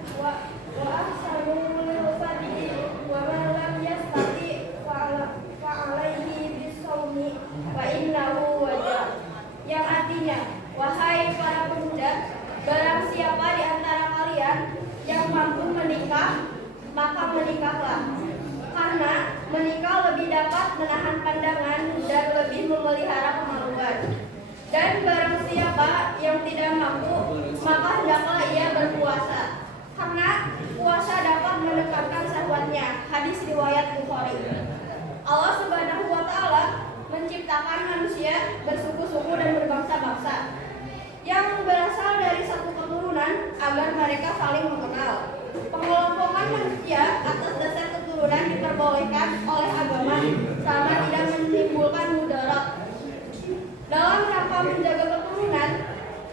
lil fadli wa man lam yastati fa alaihi bisawmi wa innahu wajah. Yang artinya, wahai para pemuda, barang siapa di antara kalian yang mampu menikah, maka menikahlah. Karena menikah lebih dapat menahan pandangan dan lebih memelihara kemaluan. Dan barang siapa yang tidak mampu, maka hendaklah ia berpuasa. Karena puasa dapat menekankan syahwatnya. Hadis riwayat Bukhari. Allah Subhanahu wa taala menciptakan manusia bersuku-suku dan berbangsa-bangsa yang berasal dari satu keturunan agar mereka saling mengenal. Pengelompokan manusia atas dasar keturunan diperbolehkan oleh agama selama tidak menimbulkan mudarat. Dalam rangka menjaga keturunan,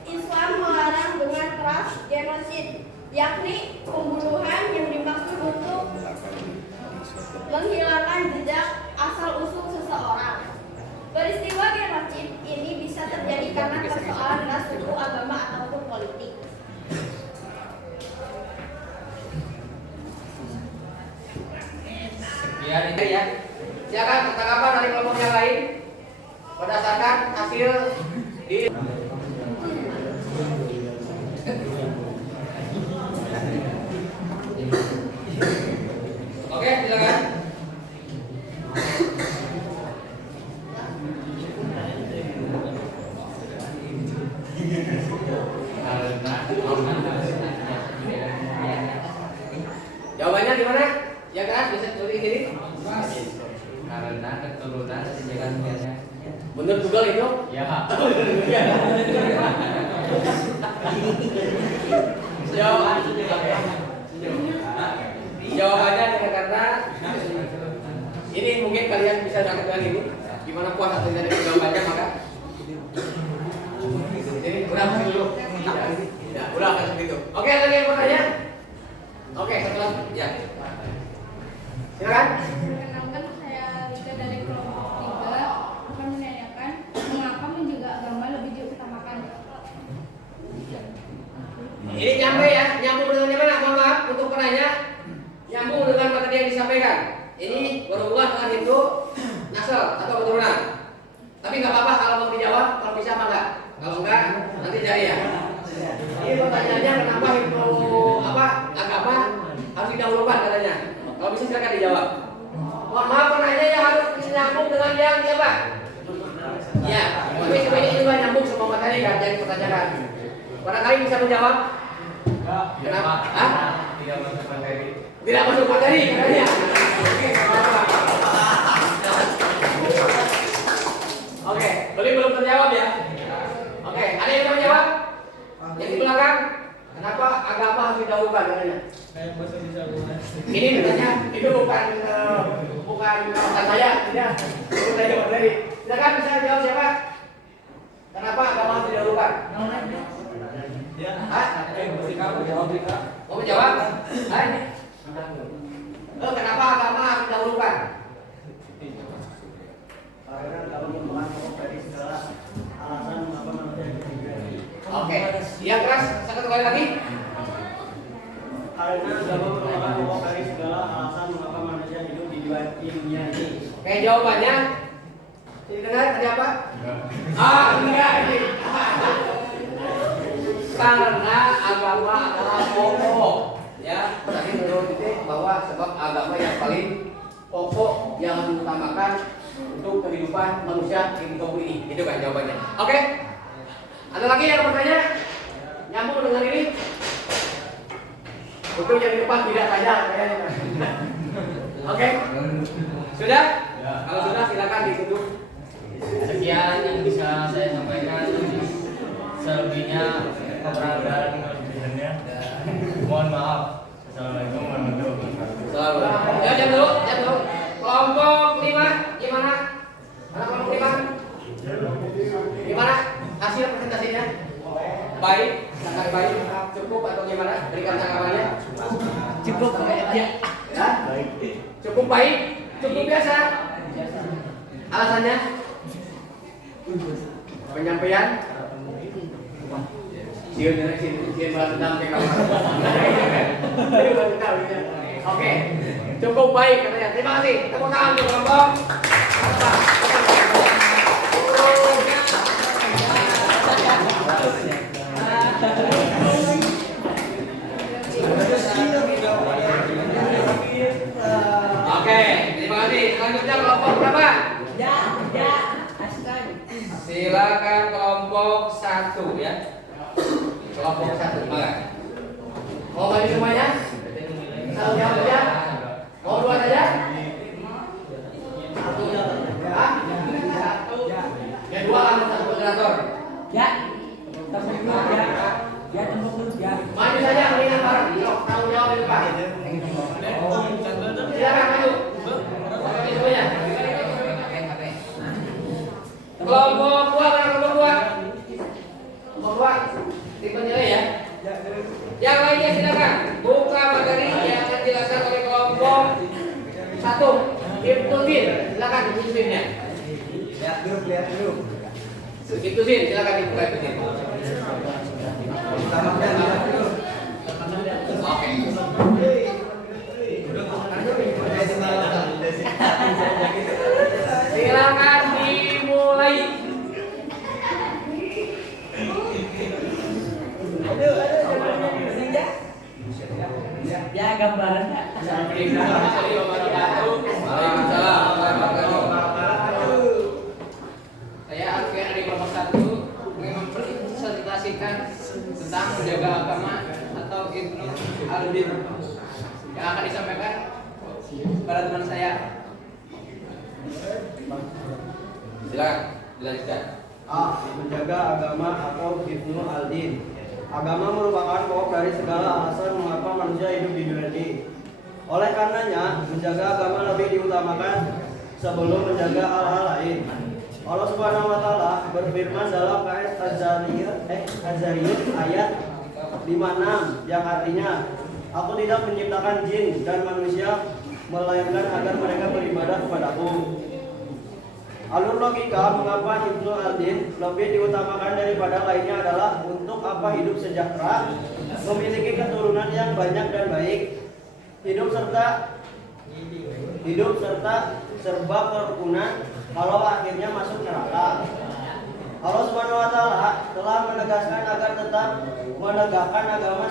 Islam melarang dengan keras genosid, yakni pembunuhan yang dimaksud untuk menghilangkan jejak asal-usul seseorang. apa dari kelompok yang lain berdasarkan hasil di Oke, silakan. Jawabannya gimana? Ya kan, bisa tulis ini. Karena keturunan sejalan biasa. Menurut Google itu? Ya. Jawabannya karena ini mungkin kalian bisa dapat dengan ini. Gimana puas atau tidak dari jawabannya maka ini udah dulu. Ya, udah seperti itu. Oke, lagi yang bertanya? Oke, setelah ya. Silakan. Perkenalkan, saya Rika dari kelompok 3 akan menanyakan mengapa menjaga agama lebih diutamakan. Ini nyampe ya, nyambung dengan yang mana? Mohon maaf untuk penanya, nyambung dengan materi yang disampaikan. Ini berhubungan dengan itu nasel atau keturunan. Tapi nggak apa-apa kalau mau dijawab, kalau bisa apa enggak? Kalau enggak, nanti cari ya. Ini pertanyaannya kenapa itu agama harus didahulukan katanya. Kalau bisa silakan dijawab. Mohon maaf penanya yang harus nyambung dengan yang apa? Ya, tapi sebenarnya juga nyambung semua materi kan yang dipertanyakan. Barangkali bisa menjawab? Kenapa? Tidak masuk materi. Tidak masuk materi katanya. Oke, belum terjawab ya. Oke, ada yang bisa menjawab? Yang di belakang, kenapa agama harus didahulukan katanya? Ini katanya itu bukan saya, tidak. Itu saya materi. Silakan bisa jawab siapa? Kenapa agama harus didahulukan? Mau menjawab? Kenapa agama harus didahulukan? Karena kalau mengatakan dari segala alasan mengapa manusia hidup. Oke, yang keras satu kali lagi. Karena agama merupakan pokok dari segala alasan mengapa manusia hidup di dunia ini. Oke, jawabannya didengar tadi apa? Enggak ini. Karena agama adalah pokok. Ya, tadi menurut itu bahwa sebab agama yang paling pokok yang diutamakan untuk kehidupan manusia di muka bumi ini. Itu kan jawabannya. Oke. Ada lagi yang bertanya? Nyambung dengan ini? Untuk yang di depan tidak saja kayaknya. Oke. Sudah? Kalau sudah silakan ditutup. Sekian yang bisa saya sampaikan. Selebihnya keberadaan kebenarannya. Mohon maaf. Assalamualaikum warahmatullahi wabarakatuh. Selalu. Ya, jam dulu. Kelompok 5 gimana? Anak kelompok 5? Gimana hasil presentasinya? Baik, sangat baik. Cukup atau gimana? Berikan tanggapannya. Cukup ya. Cukup baik, cukup biasa. Alasannya? Penyampaian? Oke, cukup baik katanya. Terima kasih. Tepuk tangan untuk kelompok. Oke, terima kasih. Selanjutnya kelompok berapa? Silakan kelompok 1 ya. Kelompok 1 gimana? Mau maju semuanya? Satu jawab saja? Mau 2 saja? Hah? Yang 2 kan satu moderator. Maju saja mendingan bareng. Tanggung jawab di depan. Silakan maju. Maju semuanya. Kelompok 2 mana kelompok 2? Kelompok 2 tim penilai ya. Yang lainnya silakan buka materi yang akan dijelaskan oleh kelompok 1. Ibtusin, silakan Ibtusinnya. Lihat dulu. Ibtusin, silakan dibuka Ibtusin. Oke. Silakan dimulai. Ya gambaran. Waalaikumsalam warahmatullahi wabarakatuh. Saya Alfian dari kelompok 1 ingin mempresentasikan tentang menjaga agama atau Ibnu Al-Din yang akan disampaikan kepada teman saya. Silakan dilanjutkan. A. Menjaga agama atau Ibnu Al-Din. Agama merupakan pokok dari segala alasan mengapa manusia hidup di dunia ini. Oleh karenanya, menjaga agama lebih diutamakan sebelum menjaga hal-hal lain. Allah Subhanahu wa taala berfirman dalam KS Az-Zariyat ayat 56 yang artinya, Aku tidak menciptakan jin dan manusia melainkan agar mereka beribadah kepadaku. Alur logika mengapa Ibnu Al-Din lebih diutamakan daripada lainnya adalah untuk apa hidup sejahtera, memiliki keturunan yang banyak dan baik, hidup serta serba kerukunan, kalau akhirnya masuk neraka. Allah Subhanahu wa taala telah menegaskan agar tetap menegakkan agama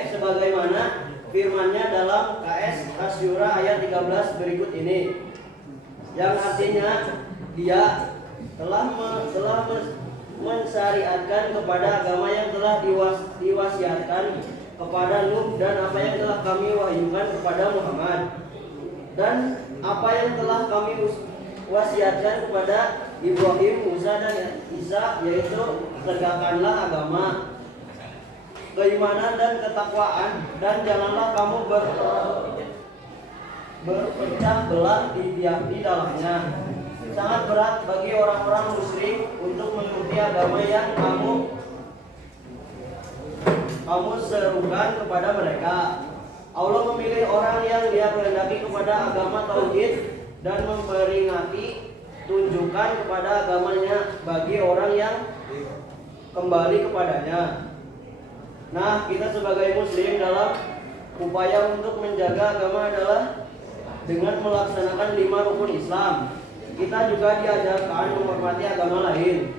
sebagaimana firman-Nya dalam KS Asy-Syura ayat 13 berikut ini. Yang artinya Dia telah mensyariatkan kepada agama yang telah diwasiatkan kepada Nuh dan apa yang telah kami wahyukan kepada Muhammad dan apa yang telah kami wasiatkan kepada Ibrahim, Musa dan Isa, yaitu tegakkanlah agama, keimanan dan ketakwaan, dan janganlah kamu berpecah belah di dalamnya. Sangat berat bagi orang-orang musyrik untuk mengikuti agama yang kamu serukan kepada mereka. Allah memilih orang yang Dia kehendaki kepada agama tauhid dan memperingati tunjukkan kepada agamanya bagi orang yang kembali kepadanya. Nah, kita sebagai muslim dalam upaya untuk menjaga agama adalah dengan melaksanakan 5 rukun Islam. Kita juga diajarkan menghormati agama lain.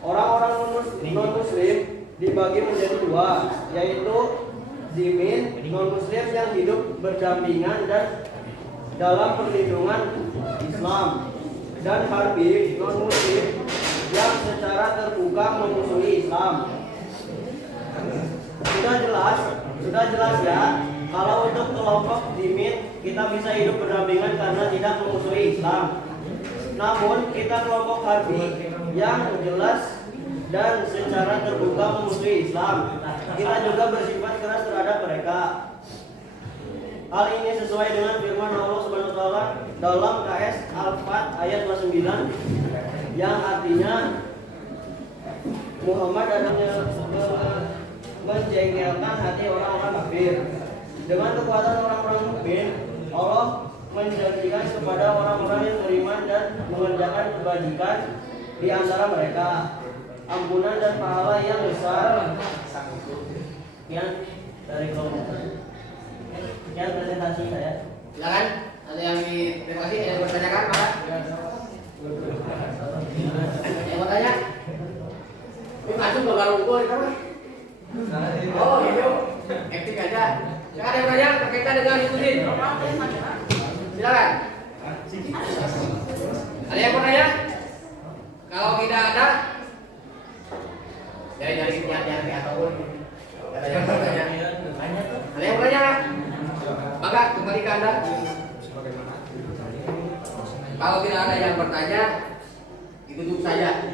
Orang-orang non-muslim dibagi menjadi 2, yaitu zimin, non-muslim yang hidup berdampingan dan dalam perlindungan Islam, dan harbi, non-muslim yang secara terbuka memusuhi Islam. Sudah jelas ya, kalau untuk kelompok zimin kita bisa hidup berdampingan karena tidak memusuhi Islam. Namun kita kelompok harbi yang jelas dan secara terbuka memusuhi Islam, kita juga bersifat keras terhadap mereka. Hal ini sesuai dengan firman Allah Subhanahu wa taala dalam KS Al-Fat ayat 29 yang artinya Muhammad adanya menjengkelkan hati orang-orang kafir. Dengan kekuatan orang-orang mukmin, Allah menjanjikan kepada orang-orang yang beriman dan mengerjakan kebajikan di antara mereka ampunan dan pahala yang besar. Sekian dari kelompok. Sekian presentasi saya. Silakan, ada yang terima kasih, ada yang bertanyakan, Pak? Yang mau tanya? Ini masuk ke garung gua, kan? Oh, gitu. Acting aja. Yang ada yang tanya berkaitan dengan ikutin. Silakan. Ada yang mau tanya? Kalau tidak ada, dari pihak ataupun ada yang bertanya. Ada yang bertanya? Maka kembali ke Anda. Kalau tidak ada yang bertanya, ditutup saja.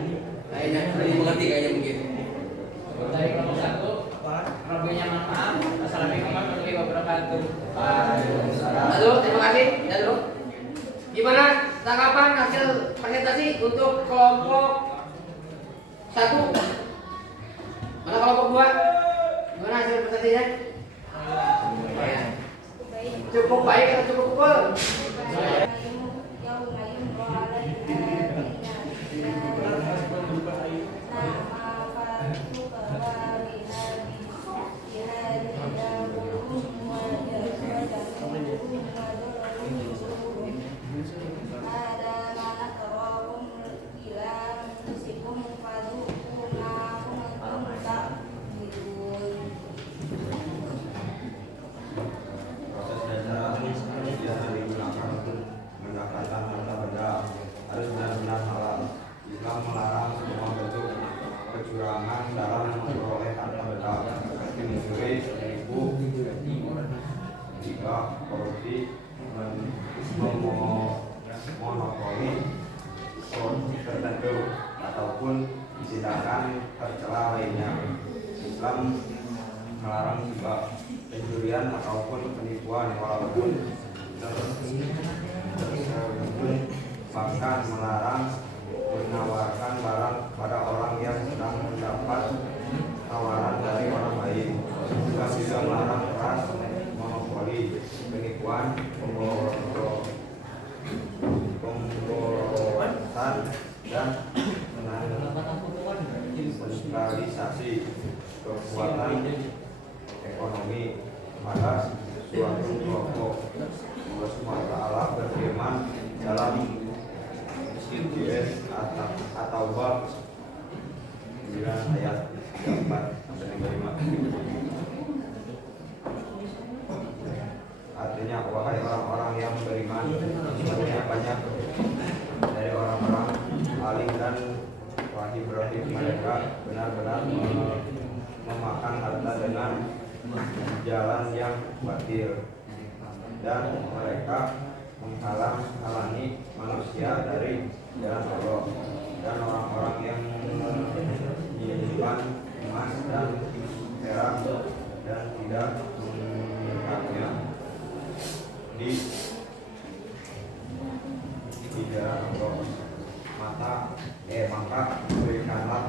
Kayaknya sudah dimengerti kayaknya mungkin. Dari kelompok 1, Robinya maaf. Assalamualaikum warahmatullahi wabarakatuh. Halo, terima kasih. Ya dulu. Gimana tanggapan hasil presentasi untuk kelompok 1? Mana kelompok 2? Gimana hasil presentasinya? Cukup baik atau cukup kurang? tindakan tercela lainnya. Islam melarang riba, pencurian ataupun penipuan walaupun tersebut, bahkan melarang menawarkan barang pada orang yang sedang mendapat tawaran dari orang lain. Juga melarang keras, monopoli, penipuan, pemborosan dan sentralisasi kekuatan ekonomi pada suatu kelompok. Allah SWT berfirman dalam IJS atau bab 9 ayat 34-35. Artinya, wahai orang-orang yang beriman, sesungguhnya banyak dari orang-orang alim dan wahid berarti mereka benar-benar memakan harta dengan jalan yang batil, dan mereka menghalang-halangi manusia dari jalan Allah, dan orang-orang yang menyimpan emas dan perak dan tidak mengirimkannya di jalan Allah, maka berikanlah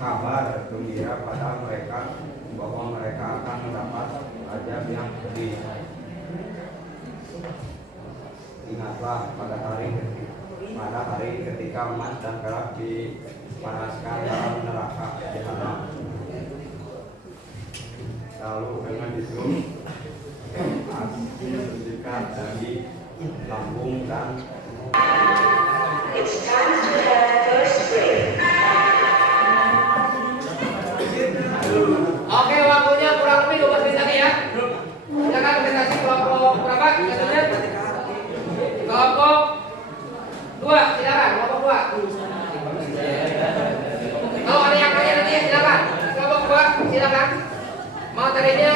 kabar gembira pada mereka bahwa mereka akan mendapat azab yang pedih. Ingatlah pada hari ketika emas dan perak dipanaskan dalam neraka jahanam, lalu dengan itu dibersihkan dari lambung dan It's time to have first break. Oke, waktunya kurang lebih 12 menit lagi ya. Silakan presentasi kelompok berapa? Satunya kelompok 2, silakan kelompok 2. Kalau ada yang tanya nanti ya silakan. Kelompok 2, silakan. Materinya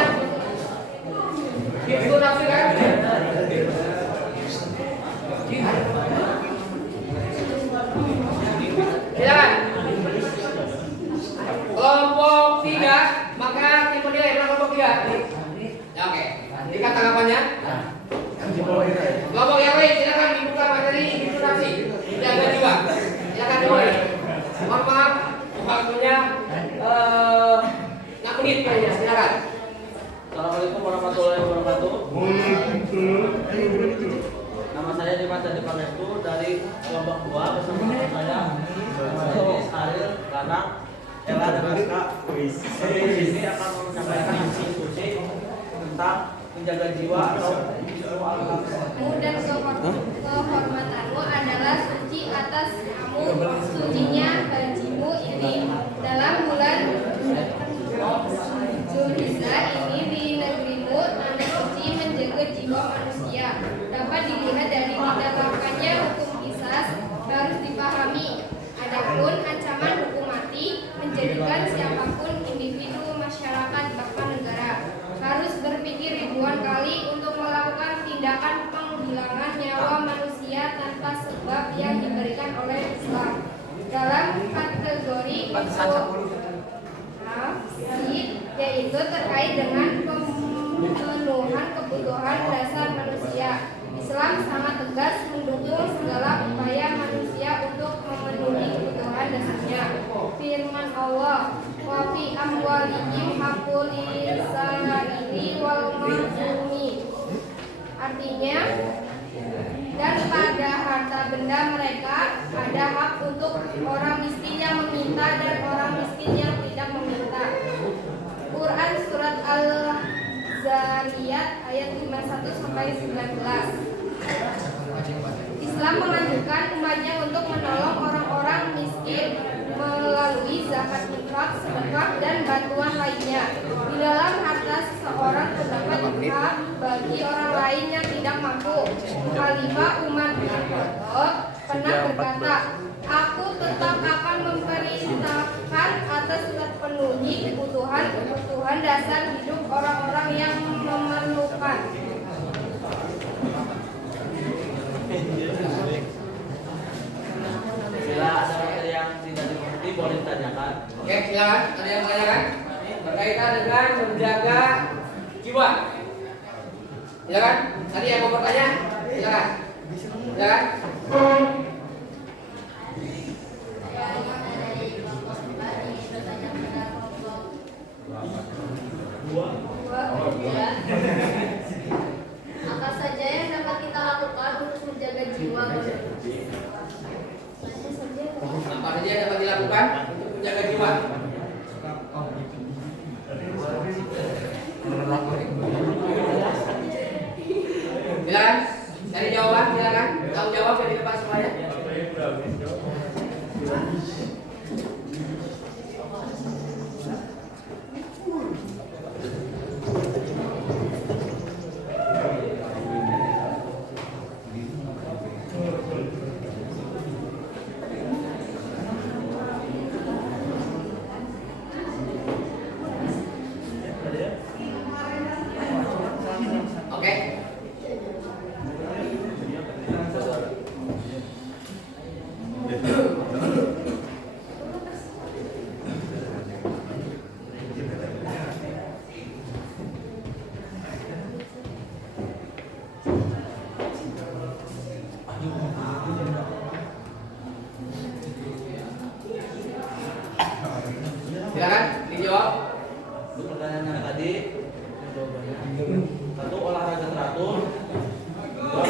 hifdzun nafsi kan? Silakan. Kelompok 3, maka tim penilai kelompok 3. Ya, oke. Dikata tanggapannya. Kelompok yang lain silakan dibuka materi introduksi. Jaga jiwa. Silakan dimulai. Mohon maaf, waktunya 6 menit kayaknya. Silakan. Assalamualaikum warahmatullahi wabarakatuh. Nama saya Dimas Adi Pangestu dari kelompok 2 bersama saya Ariel, Lanang, Ella dan Rizka. Di sini akan menyampaikan diskusi tentang menjaga jiwa atau Dan kehormatanmu adalah suci atas kamu, sucinya bajumu ini. Dalam bulan Zulhijjah ini di negerimu, tanda suci menjaga jiwa manusia. Dapat dilihat dari didapatkannya hukum qisas harus dipahami. Adapun ancaman hukum mati menjadikan siapapun individu, masyarakat, bahkan negara harus berpikir ribuan kali untuk melakukan tindakan penghilangan nyawa manusia tanpa sebab yang diberikan oleh Islam. Dalam kategori yaitu terkait dengan pemenuhan kebutuhan dasar manusia. Islam sangat tegas mendukung segala upaya manusia untuk memenuhi kebutuhan dasarnya. Firman Allah, wa fi amwalihim haqqul lisaili wal mazlumi. Artinya, dan pada harta benda mereka ada hak untuk orang miskin yang meminta dan orang miskin yang tidak meminta. Quran surat Al-Zariyat ayat 51-19. Islam menganjurkan umatnya untuk menolong orang-orang miskin melalui zakat, infak, sedekah, dan bantuan lainnya. Di dalam harta seseorang terdapat hak bagi orang lain yang tidak mampu. Khalifah Umar bin Khattab pernah berkata, aku tetap akan memerintahkan atas terpenuhi kebutuhan dasar hidup orang-orang yang memerlukan. Bila ada materi yang tidak dimengerti silakan. Ada yang menanyakan berkaitan dengan menjaga jiwa. Silakan. Tadi yang mau bertanya, silakan. Silakan. Apa saja yang dapat kita lakukan untuk menjaga jiwa? Apa saja yang dapat dilakukan untuk menjaga jiwa? Silakan. Dari jawaban, silakan. Tahu jawab yang di depan semuanya. Oke. Silakan dijawab. Untuk pertanyaan yang tadi, satu olahraga teratur, dua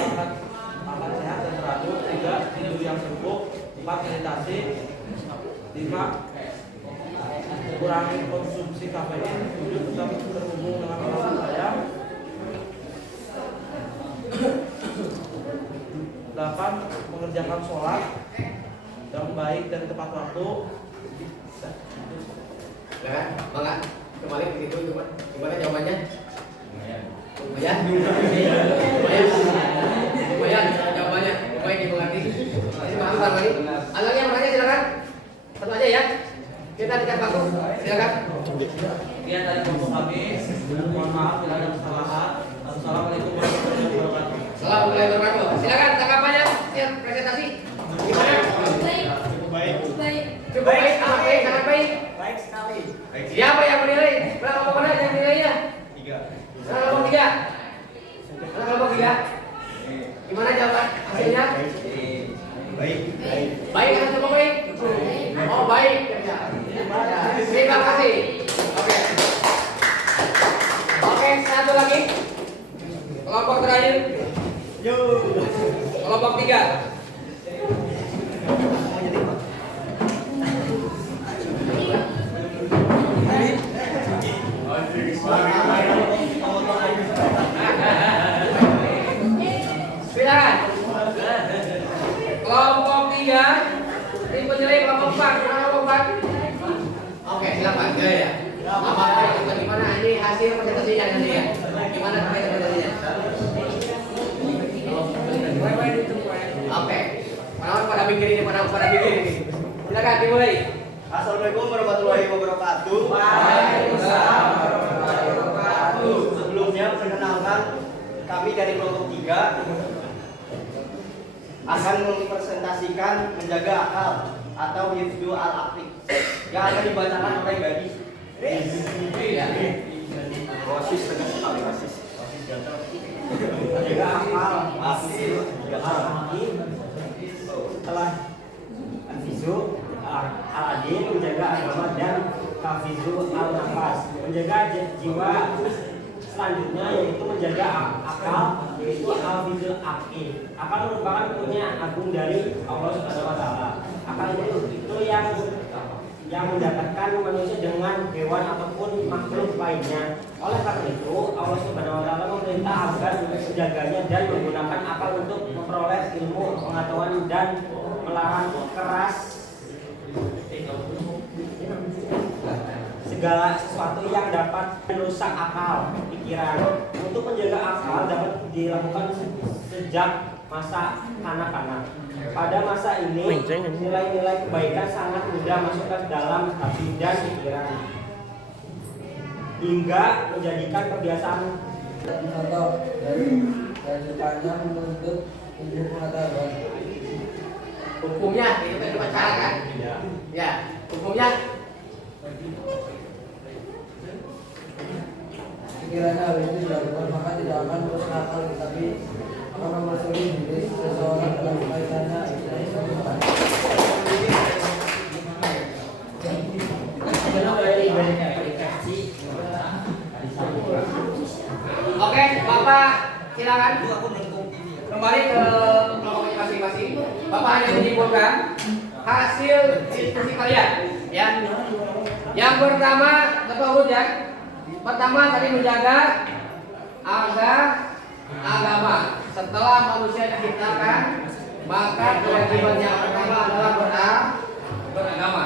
makan sehat dan teratur, tiga tidur yang cukup, empat meditasi, lima kurangi konsumsi kafein, tujuh tetap terhubung dengan orang sayang, delapan mengerjakan sholat yang baik dan tepat waktu. Silakan, Bangga. Kembali ke situ gimana jawabannya? Lumayan. Lumayan jawabannya. Baik dimengerti. Masih paham Bang tadi? Ada lagi yang bertanya silakan. Satu aja ya. Kita dekat waktu. Silakan. Sekian dari kelompok kami. Mohon maaf bila ada kesalahan. Assalamualaikum warahmatullahi wabarakatuh. Assalamualaikum warahmatullahi wabarakatuh. Silakan tanggapannya. Siap presentasi. Gimana? Cukup baik. Oke, sangat baik. Baik sekali. Siapa yang menilai? Berapa orang yang nilainya? 3. Kelompok 3. Kelompok 3. Gimana jawaban hasilnya? Baik. Baik atau cukup baik? Oh baik. Terima kasih. Oke. Oke, satu lagi. Kelompok terakhir. Kelompok 3. Silakan. Kelompok 3 tipe nilai kelompok 4. Kelompok 4. Oke, silakan. Ya. Apa gimana ini hasil presentasinya nanti ya? Gimana presentasinya? Oke. Pada mikir ini, pada mikir ini. Silakan dimulai. Assalamualaikum warahmatullahi wabarakatuh. Waalaikumsalam warahmatullahi wabarakatuh. Sebelumnya perkenalkan kami dari kelompok 3 akan mempresentasikan menjaga akal atau hifdzu al-aqli yang akan dibacakan oleh gadis. Rosis dengan sekali rosis. Menjaga akal, al-aqli telah hifdzu al-adin menjaga agama dan hafidzu al-nafas menjaga jiwa. Selanjutnya yaitu menjaga akal, yaitu hafizul aqil. Akal merupakan punya agung dari Allah Subhanahu wa taala. Akal itu yang mendapatkan manusia dengan hewan ataupun makhluk lainnya. Oleh karena itu, Allah Subhanahu wa taala memerintah agar menjaganya dan menggunakan akal untuk memperoleh ilmu, pengetahuan dan melarang keras segala sesuatu yang dapat merusak akal pikiran. Untuk menjaga akal dapat dilakukan sejak masa kanak-kanak. Pada masa ini nilai-nilai kebaikan sangat mudah masuk ke dalam hati dan pikiran hingga menjadikan kebiasaan atau dari lanjutannya menuntut ilmu pengetahuan. Hukumnya itu kan cuma cara kan? Ya. Hukumnya akan berakal, tapi akan memersuri diri seseorang dalam kaitannya Oke, Bapak silakan kembali ke kelompok masing-masing. Bapak hanya menyimpulkan hasil diskusi kalian. Ya. Yang pertama, Bapak urut ya. Pertama tadi menjaga agama. Setelah manusia diciptakan, maka kewajiban yang pertama adalah beragama.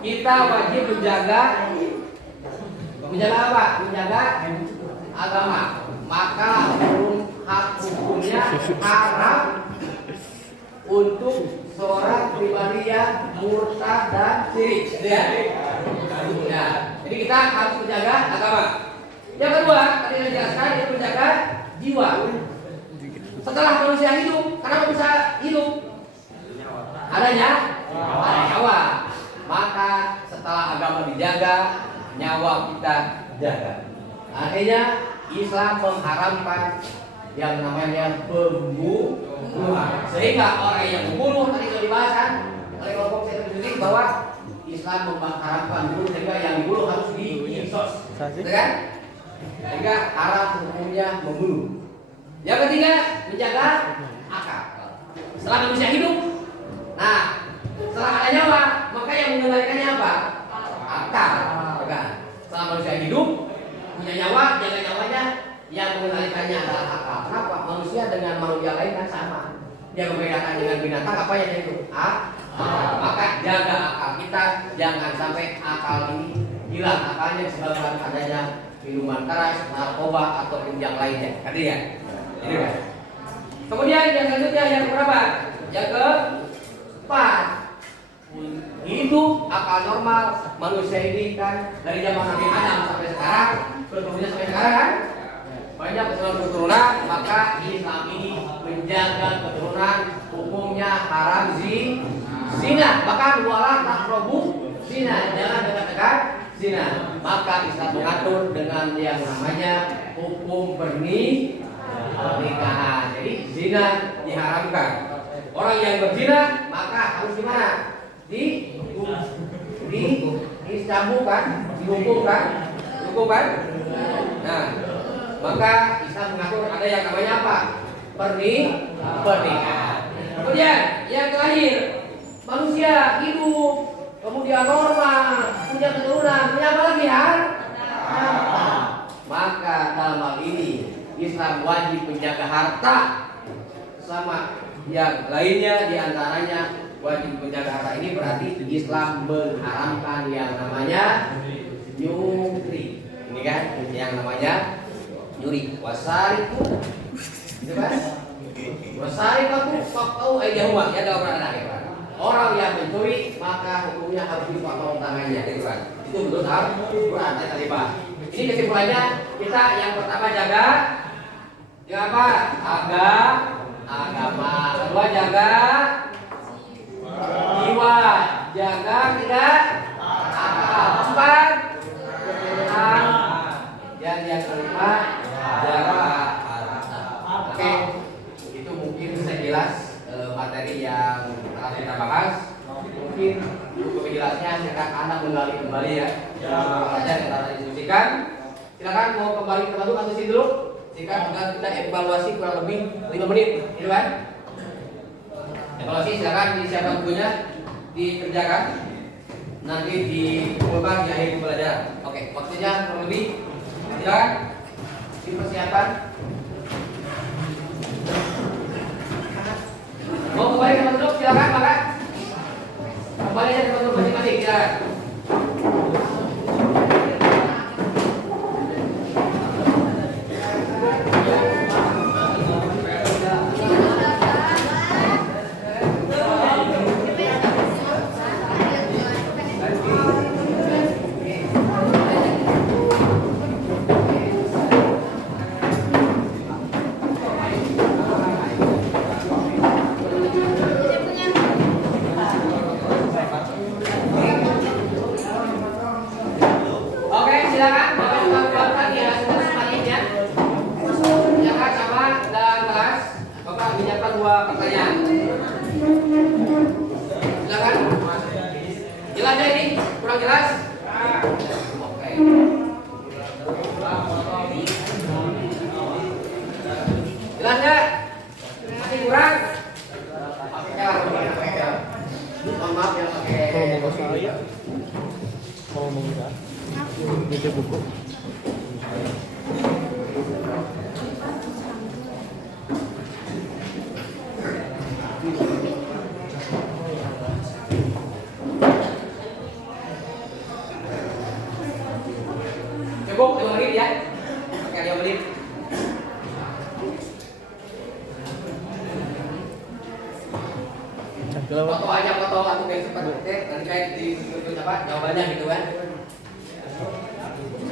Kita wajib menjaga apa? Menjaga agama. Maka hak hukumnya haram untuk seorang pribadi yang murtad dan syirik. Ya. Jadi kita harus menjaga agama. Yang kedua, tadi saya jelaskan itu menjaga jiwa. Setelah manusia hidup, kenapa bisa hidup? Adanya nyawa. Maka setelah agama dijaga, nyawa kita jaga. Akhirnya Islam mengharamkan yang namanya pembunuhan. Sehingga orang yang membunuh tadi sudah dibahas kan oleh kelompok sendiri bahwa Islam mengharamkan bunuh sehingga yang dibunuh harus dikisos. Kan? Sehingga haram hukumnya membunuh. Yang ketiga menjaga akal. Setelah manusia hidup, nah setelah ada nyawa, maka yang mengendalikannya apa? Akal. Kan? Setelah manusia hidup punya nyawa, jaga nyawanya, yang mengendalikannya adalah akal. Kenapa? Manusia dengan manusia lain kan sama. Dia membedakan dengan binatang apa yang itu? Maka jaga akal kita, jangan sampai akal ini hilang akalnya disebabkan adanya minuman keras, narkoba ataupun yang lainnya. Tadi ya. Ini kan. Kemudian yang selanjutnya yang berapa? Yang keempat, hidup akal normal manusia ini kan dari zaman Nabi Adam sampai sekarang, keturunannya sampai sekarang kan banyak keturunan, maka Islam ini menjaga keturunan, hukumnya haram zina, bahkan wala taqrabu zina, jangan dekat-dekat zina. Maka Islam mengatur dengan yang namanya hukum pernikahan. Jadi zina diharamkan. Orang yang berzina maka harus gimana? Dicambukkan, dihukumkan. Nah, maka Islam mengatur ada yang namanya apa? Pernikahan. Kemudian yang terakhir, manusia hidup, kemudian normal, punya keturunan, punya apa lagi harta. Maka dalam hal ini Islam wajib menjaga harta sama yang lainnya, diantaranya wajib menjaga harta ini berarti Islam mengharamkan yang namanya nyuri. Ini kan yang namanya nyuri. Wasariku, gitu kan? Wasariku fakau aydahuma, ya kalau pernah ada. Orang yang mencuri maka hukumnya harus dipotong tangannya, gitu kan? Itu menurut Al-Quran tadi Pak. Ini kesimpulannya kita yang pertama jaga apa? Agama. Kedua jaga jiwa. Jaga tidak akal. Empat dan yang kelima jaga harta. Oke, itu mungkin sejelas materi yang telah kita bahas. Mungkin untuk penjelasnya silakan Anda menggali kembali ya. Pelajaran yang telah diskusikan. Silakan mau kembali ke batu atau sini dulu. Silakan kita evaluasi kurang lebih 5 menit, gitu kan? Evaluasi silakan disiapkan bukunya, dikerjakan. Nanti dikumpulkan di akhir pembelajaran. Oke, waktunya kurang lebih. Silakan dipersiapkan. Mau kembali ke batu silakan, maka kembali ke batu masing-masing, silakan. maaf yang pakai. Kalau mau saya, kalau mau enggak, baca buku. Cukup 5 menit ya. Pakai 5 menit. Foto aja foto atau kayak cepat nanti kayak di apa jawabannya gitu kan.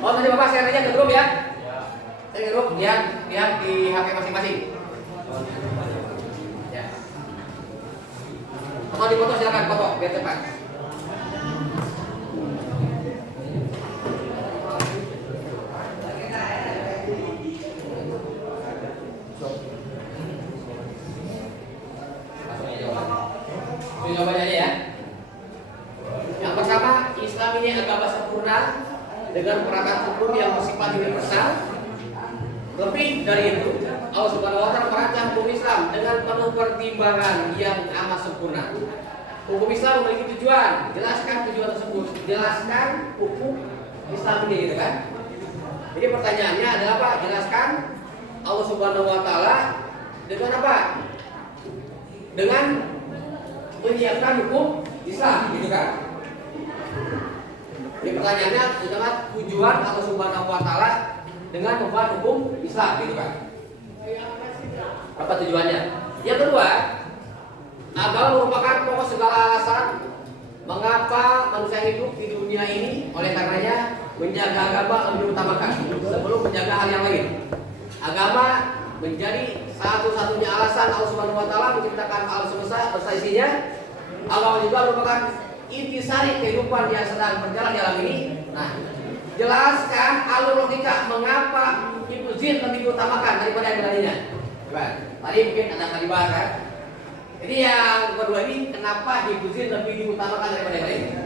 Oh tadi bapak share aja ke grup ya. Saya ke grup lihat di HP masing-masing. Ya. Foto di foto silakan foto biar cepat. Jawabannya aja ya. Yang pertama, Islam ini agama sempurna dengan perangkat hukum yang bersifat universal. Lebih dari itu, Allah Subhanahu wa taala merancang hukum Islam dengan penuh pertimbangan yang amat sempurna. Hukum Islam memiliki tujuan, jelaskan tujuan tersebut, jelaskan hukum Islam ini gitu kan. Jadi pertanyaannya adalah apa? Jelaskan Allah Subhanahu wa taala dengan apa? Dengan menyiapkan hukum Islam, gitu kan? Jadi pertanyaannya adalah tujuan Allah Subhanahu wa taala dengan membuat hukum Islam, gitu kan? Apa tujuannya? Yang kedua, agama merupakan pokok segala alasan mengapa manusia hidup di dunia ini. Oleh karenanya menjaga agama lebih diutamakan sebelum menjaga hal yang lain. Agama menjadi satu-satunya alasan Allah Subhanahu wa taala menciptakan alam semesta beserta isinya. Agama juga merupakan intisari kehidupan yang sedang berjalan di alam ini. Nah, jelaskan alur logika mengapa hibduz zin lebih diutamakan daripada yang lainnya. Tadi mungkin ada kali bahas kan? Jadi yang kedua ini kenapa hibduz zin lebih diutamakan daripada yang lainnya?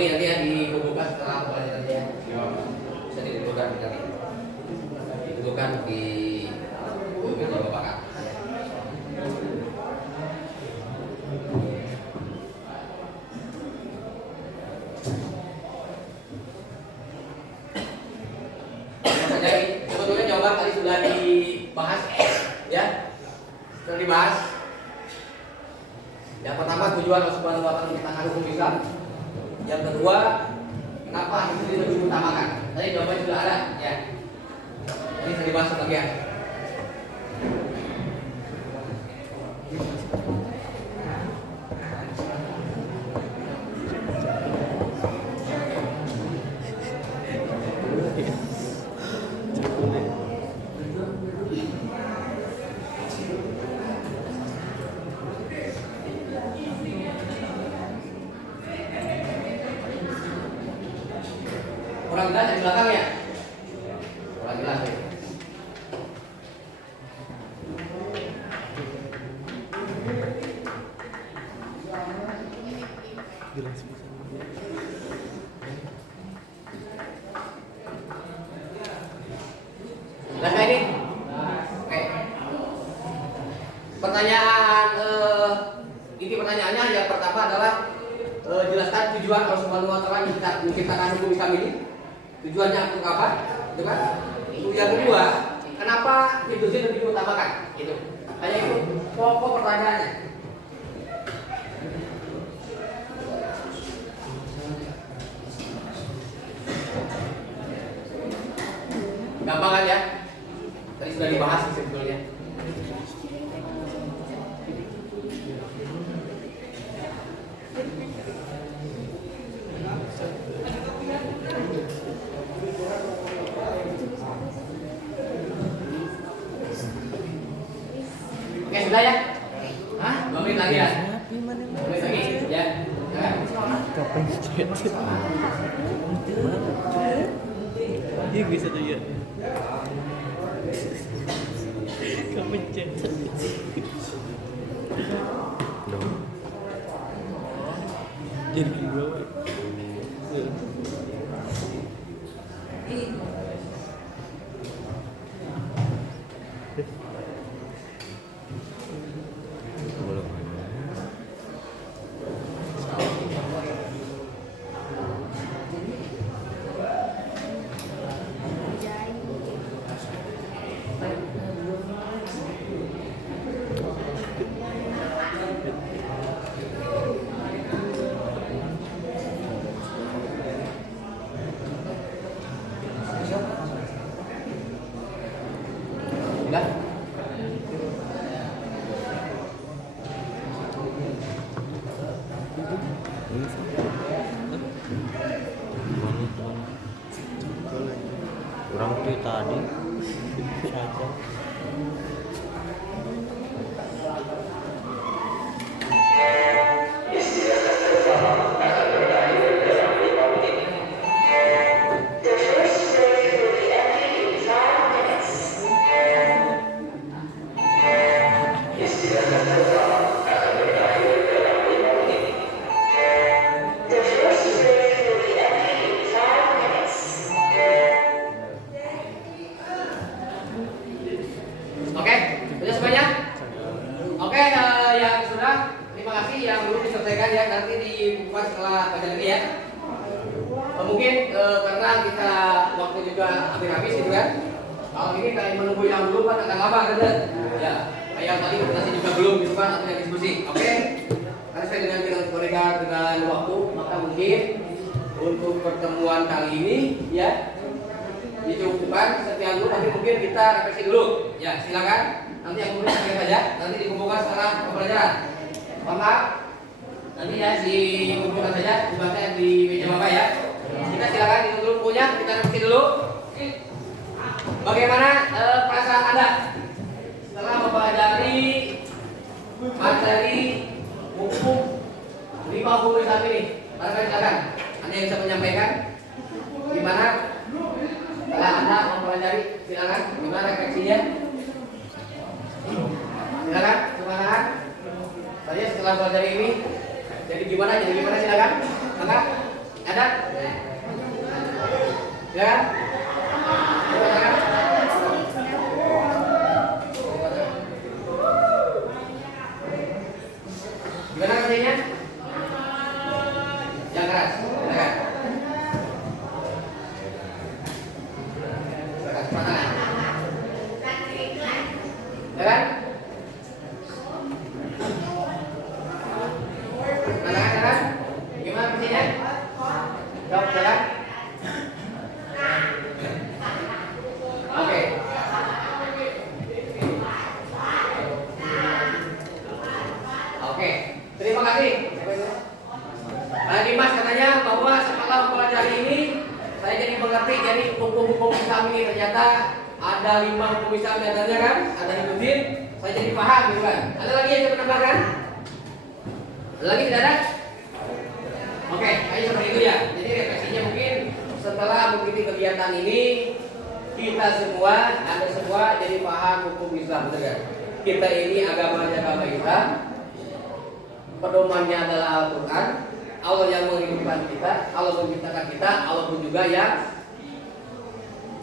Ini nanti yang dibubuhkan setelah pelajaran ya. Bisa dibubuhkan nanti. Dibubuhkan di meja bapak kan. Jadi sebetulnya jawaban tadi sudah dibahas ya. Sudah dibahas. Yang pertama tujuan Allah Subhanahu wa taala menciptakan hukum Islam. Yang kedua, kenapa itu lebih diutamakan? Tadi jawabannya sudah ada, ya. Ini sudah dibahas sebagian. Kurang jelas di belakang ya? Kurang jelas ya? Jelas ini? Oke. Pertanyaan inti pertanyaannya yang pertama adalah jelaskan tujuan Allah Subhanahu wa taala menciptakan hukum Islam ini. Tujuannya untuk apa? Itu kan? Yang kedua, kenapa hibduz zin lebih diutamakan? Itu. Hanya itu pokok pertanyaannya. Gampang kan ya? Tadi sudah dibahas sebetulnya. Oke, sudah ya? Hah? 2 menit lagi ya? 2 menit lagi. Iya bisa tuh ya. Kepencet. Jadi kedua. Dah. Orang tuh tadi saja. The first grade will be ending in 5 minutes. The first grade will be ending in 5 minutes. Oke, sudah semuanya? Oke, yang sudah, terima kasih yang belum diselesaikan ya, nanti dibuka setelah baca lagi ya. Mungkin karena kita waktu juga habis gitu kan. Kalau ini kayak menunggu yang belum kan agak lama kan? Ya, kayak tadi presentasi juga belum gitu kan, atau yang diskusi. Oke, karena saya dengan kolega dengan waktu, maka mungkin untuk pertemuan kali ini ya dicukupkan sekian dulu, nanti mungkin kita refleksi dulu. Ya, silakan. Nanti yang belum saya saja, nanti dikumpulkan setelah pembelajaran. Maaf, nanti ya dikumpulkan saja, dibaca di meja bapak ya. Kita silakan ditutup dulu bukunya, kita refleksi dulu. Bagaimana perasaan Anda setelah mempelajari materi hukum 5 hukum Islam ini? Barangkali silakan. Anda yang bisa menyampaikan gimana setelah Anda mempelajari, silakan. Gimana refleksinya? Silakan, gimana? Saya setelah belajar ini, jadi gimana silakan. Angkat, ada? Silakan. Silakan. Gimana rasanya? Yang keras, silakan. Silakan, semangat. Silakan. Silakan. Gimana rasanya? Jawab, silakan. Oke. Oke, terima kasih. Nah, Dimas katanya bahwa setelah mempelajari ini saya jadi mengerti, jadi hukum-hukum Islam ini ternyata ada 5 hukum Islam diantaranya kan, ada ikutin, saya jadi paham gitu kan. Ada lagi yang saya menambahkan? Ada lagi tidak ada? Oke, ayo seperti itu ya. Jadi refleksinya mungkin setelah mengikuti kegiatan ini kita semua, Anda semua jadi paham hukum Islam, betul kan? Kita ini agama kita, pedomannya adalah Al-Quran. Allah yang menghidupkan kita, Allah menciptakan kita, Allah pun juga yang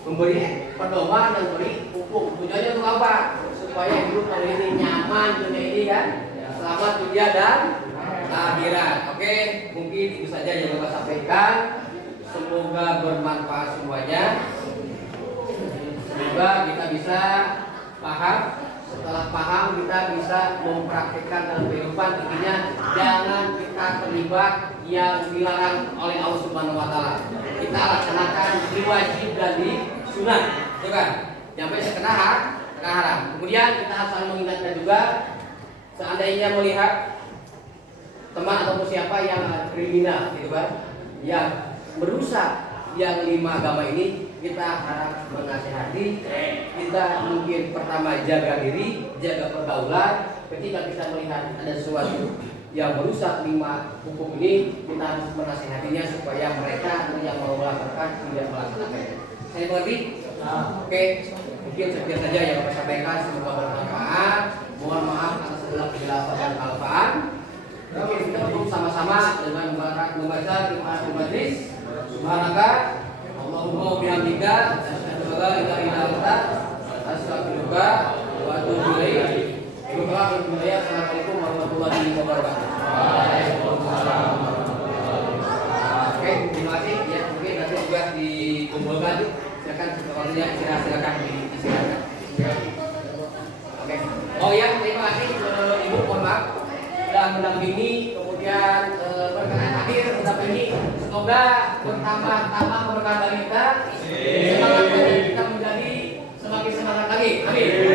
memberi pedoman dan memberi hukum. Tujuannya untuk apa? Supaya hidup kali ini nyaman dunia ini kan, selamat dunia dan akhirat. Oke, mungkin itu saja yang Bapak sampaikan. Semoga bermanfaat semuanya. Semoga kita bisa paham. Setelah paham kita bisa mempraktikkan dalam kehidupan. Intinya jangan kita terlibat yang dilarang oleh Allah Subhanahu Wa Taala. Kita laksanakan di wajib dan di sunnah, betul kan? Sampai sekena haram. Kemudian kita harus saling mengingatkan juga, seandainya melihat teman ataupun siapa yang kriminal, gitu kan, yang merusak yang 5 agama ini, kita harap menasihati. Kita mungkin pertama jaga diri, jaga pergaulan. Ketika kita melihat ada sesuatu yang merusak 5 hukum ini, kita harus menasihatinya supaya mereka yang mau melaksanakan tidak melaksanakannya. Saya mengerti? Oke, mungkin sekian saja yang saya sampaikan. Semoga bermanfaat. Mohon maaf atas segala kejelasan dan kesalahan. Mungkin kita tutup sama-sama dengan membaca Al Majlis. Subhanaka Allahumma bihamdika asyhadu an la ilaha illa anta astaghfiruka wa atubu ilaik. Assalamualaikum warahmatullahi wabarakatuh. Oke, terima kasih. Ya, mungkin nanti juga dikumpulkan. Silakan waktunya silakan diisikan. Oke. Oh ya, terima kasih Ibu, mohon maaf sudah mendampingi, kemudian berkenan akhir mendampingi. Semoga bertambah keberkahan dari kita. Semangat kita menjadi semakin semangat lagi. Amin.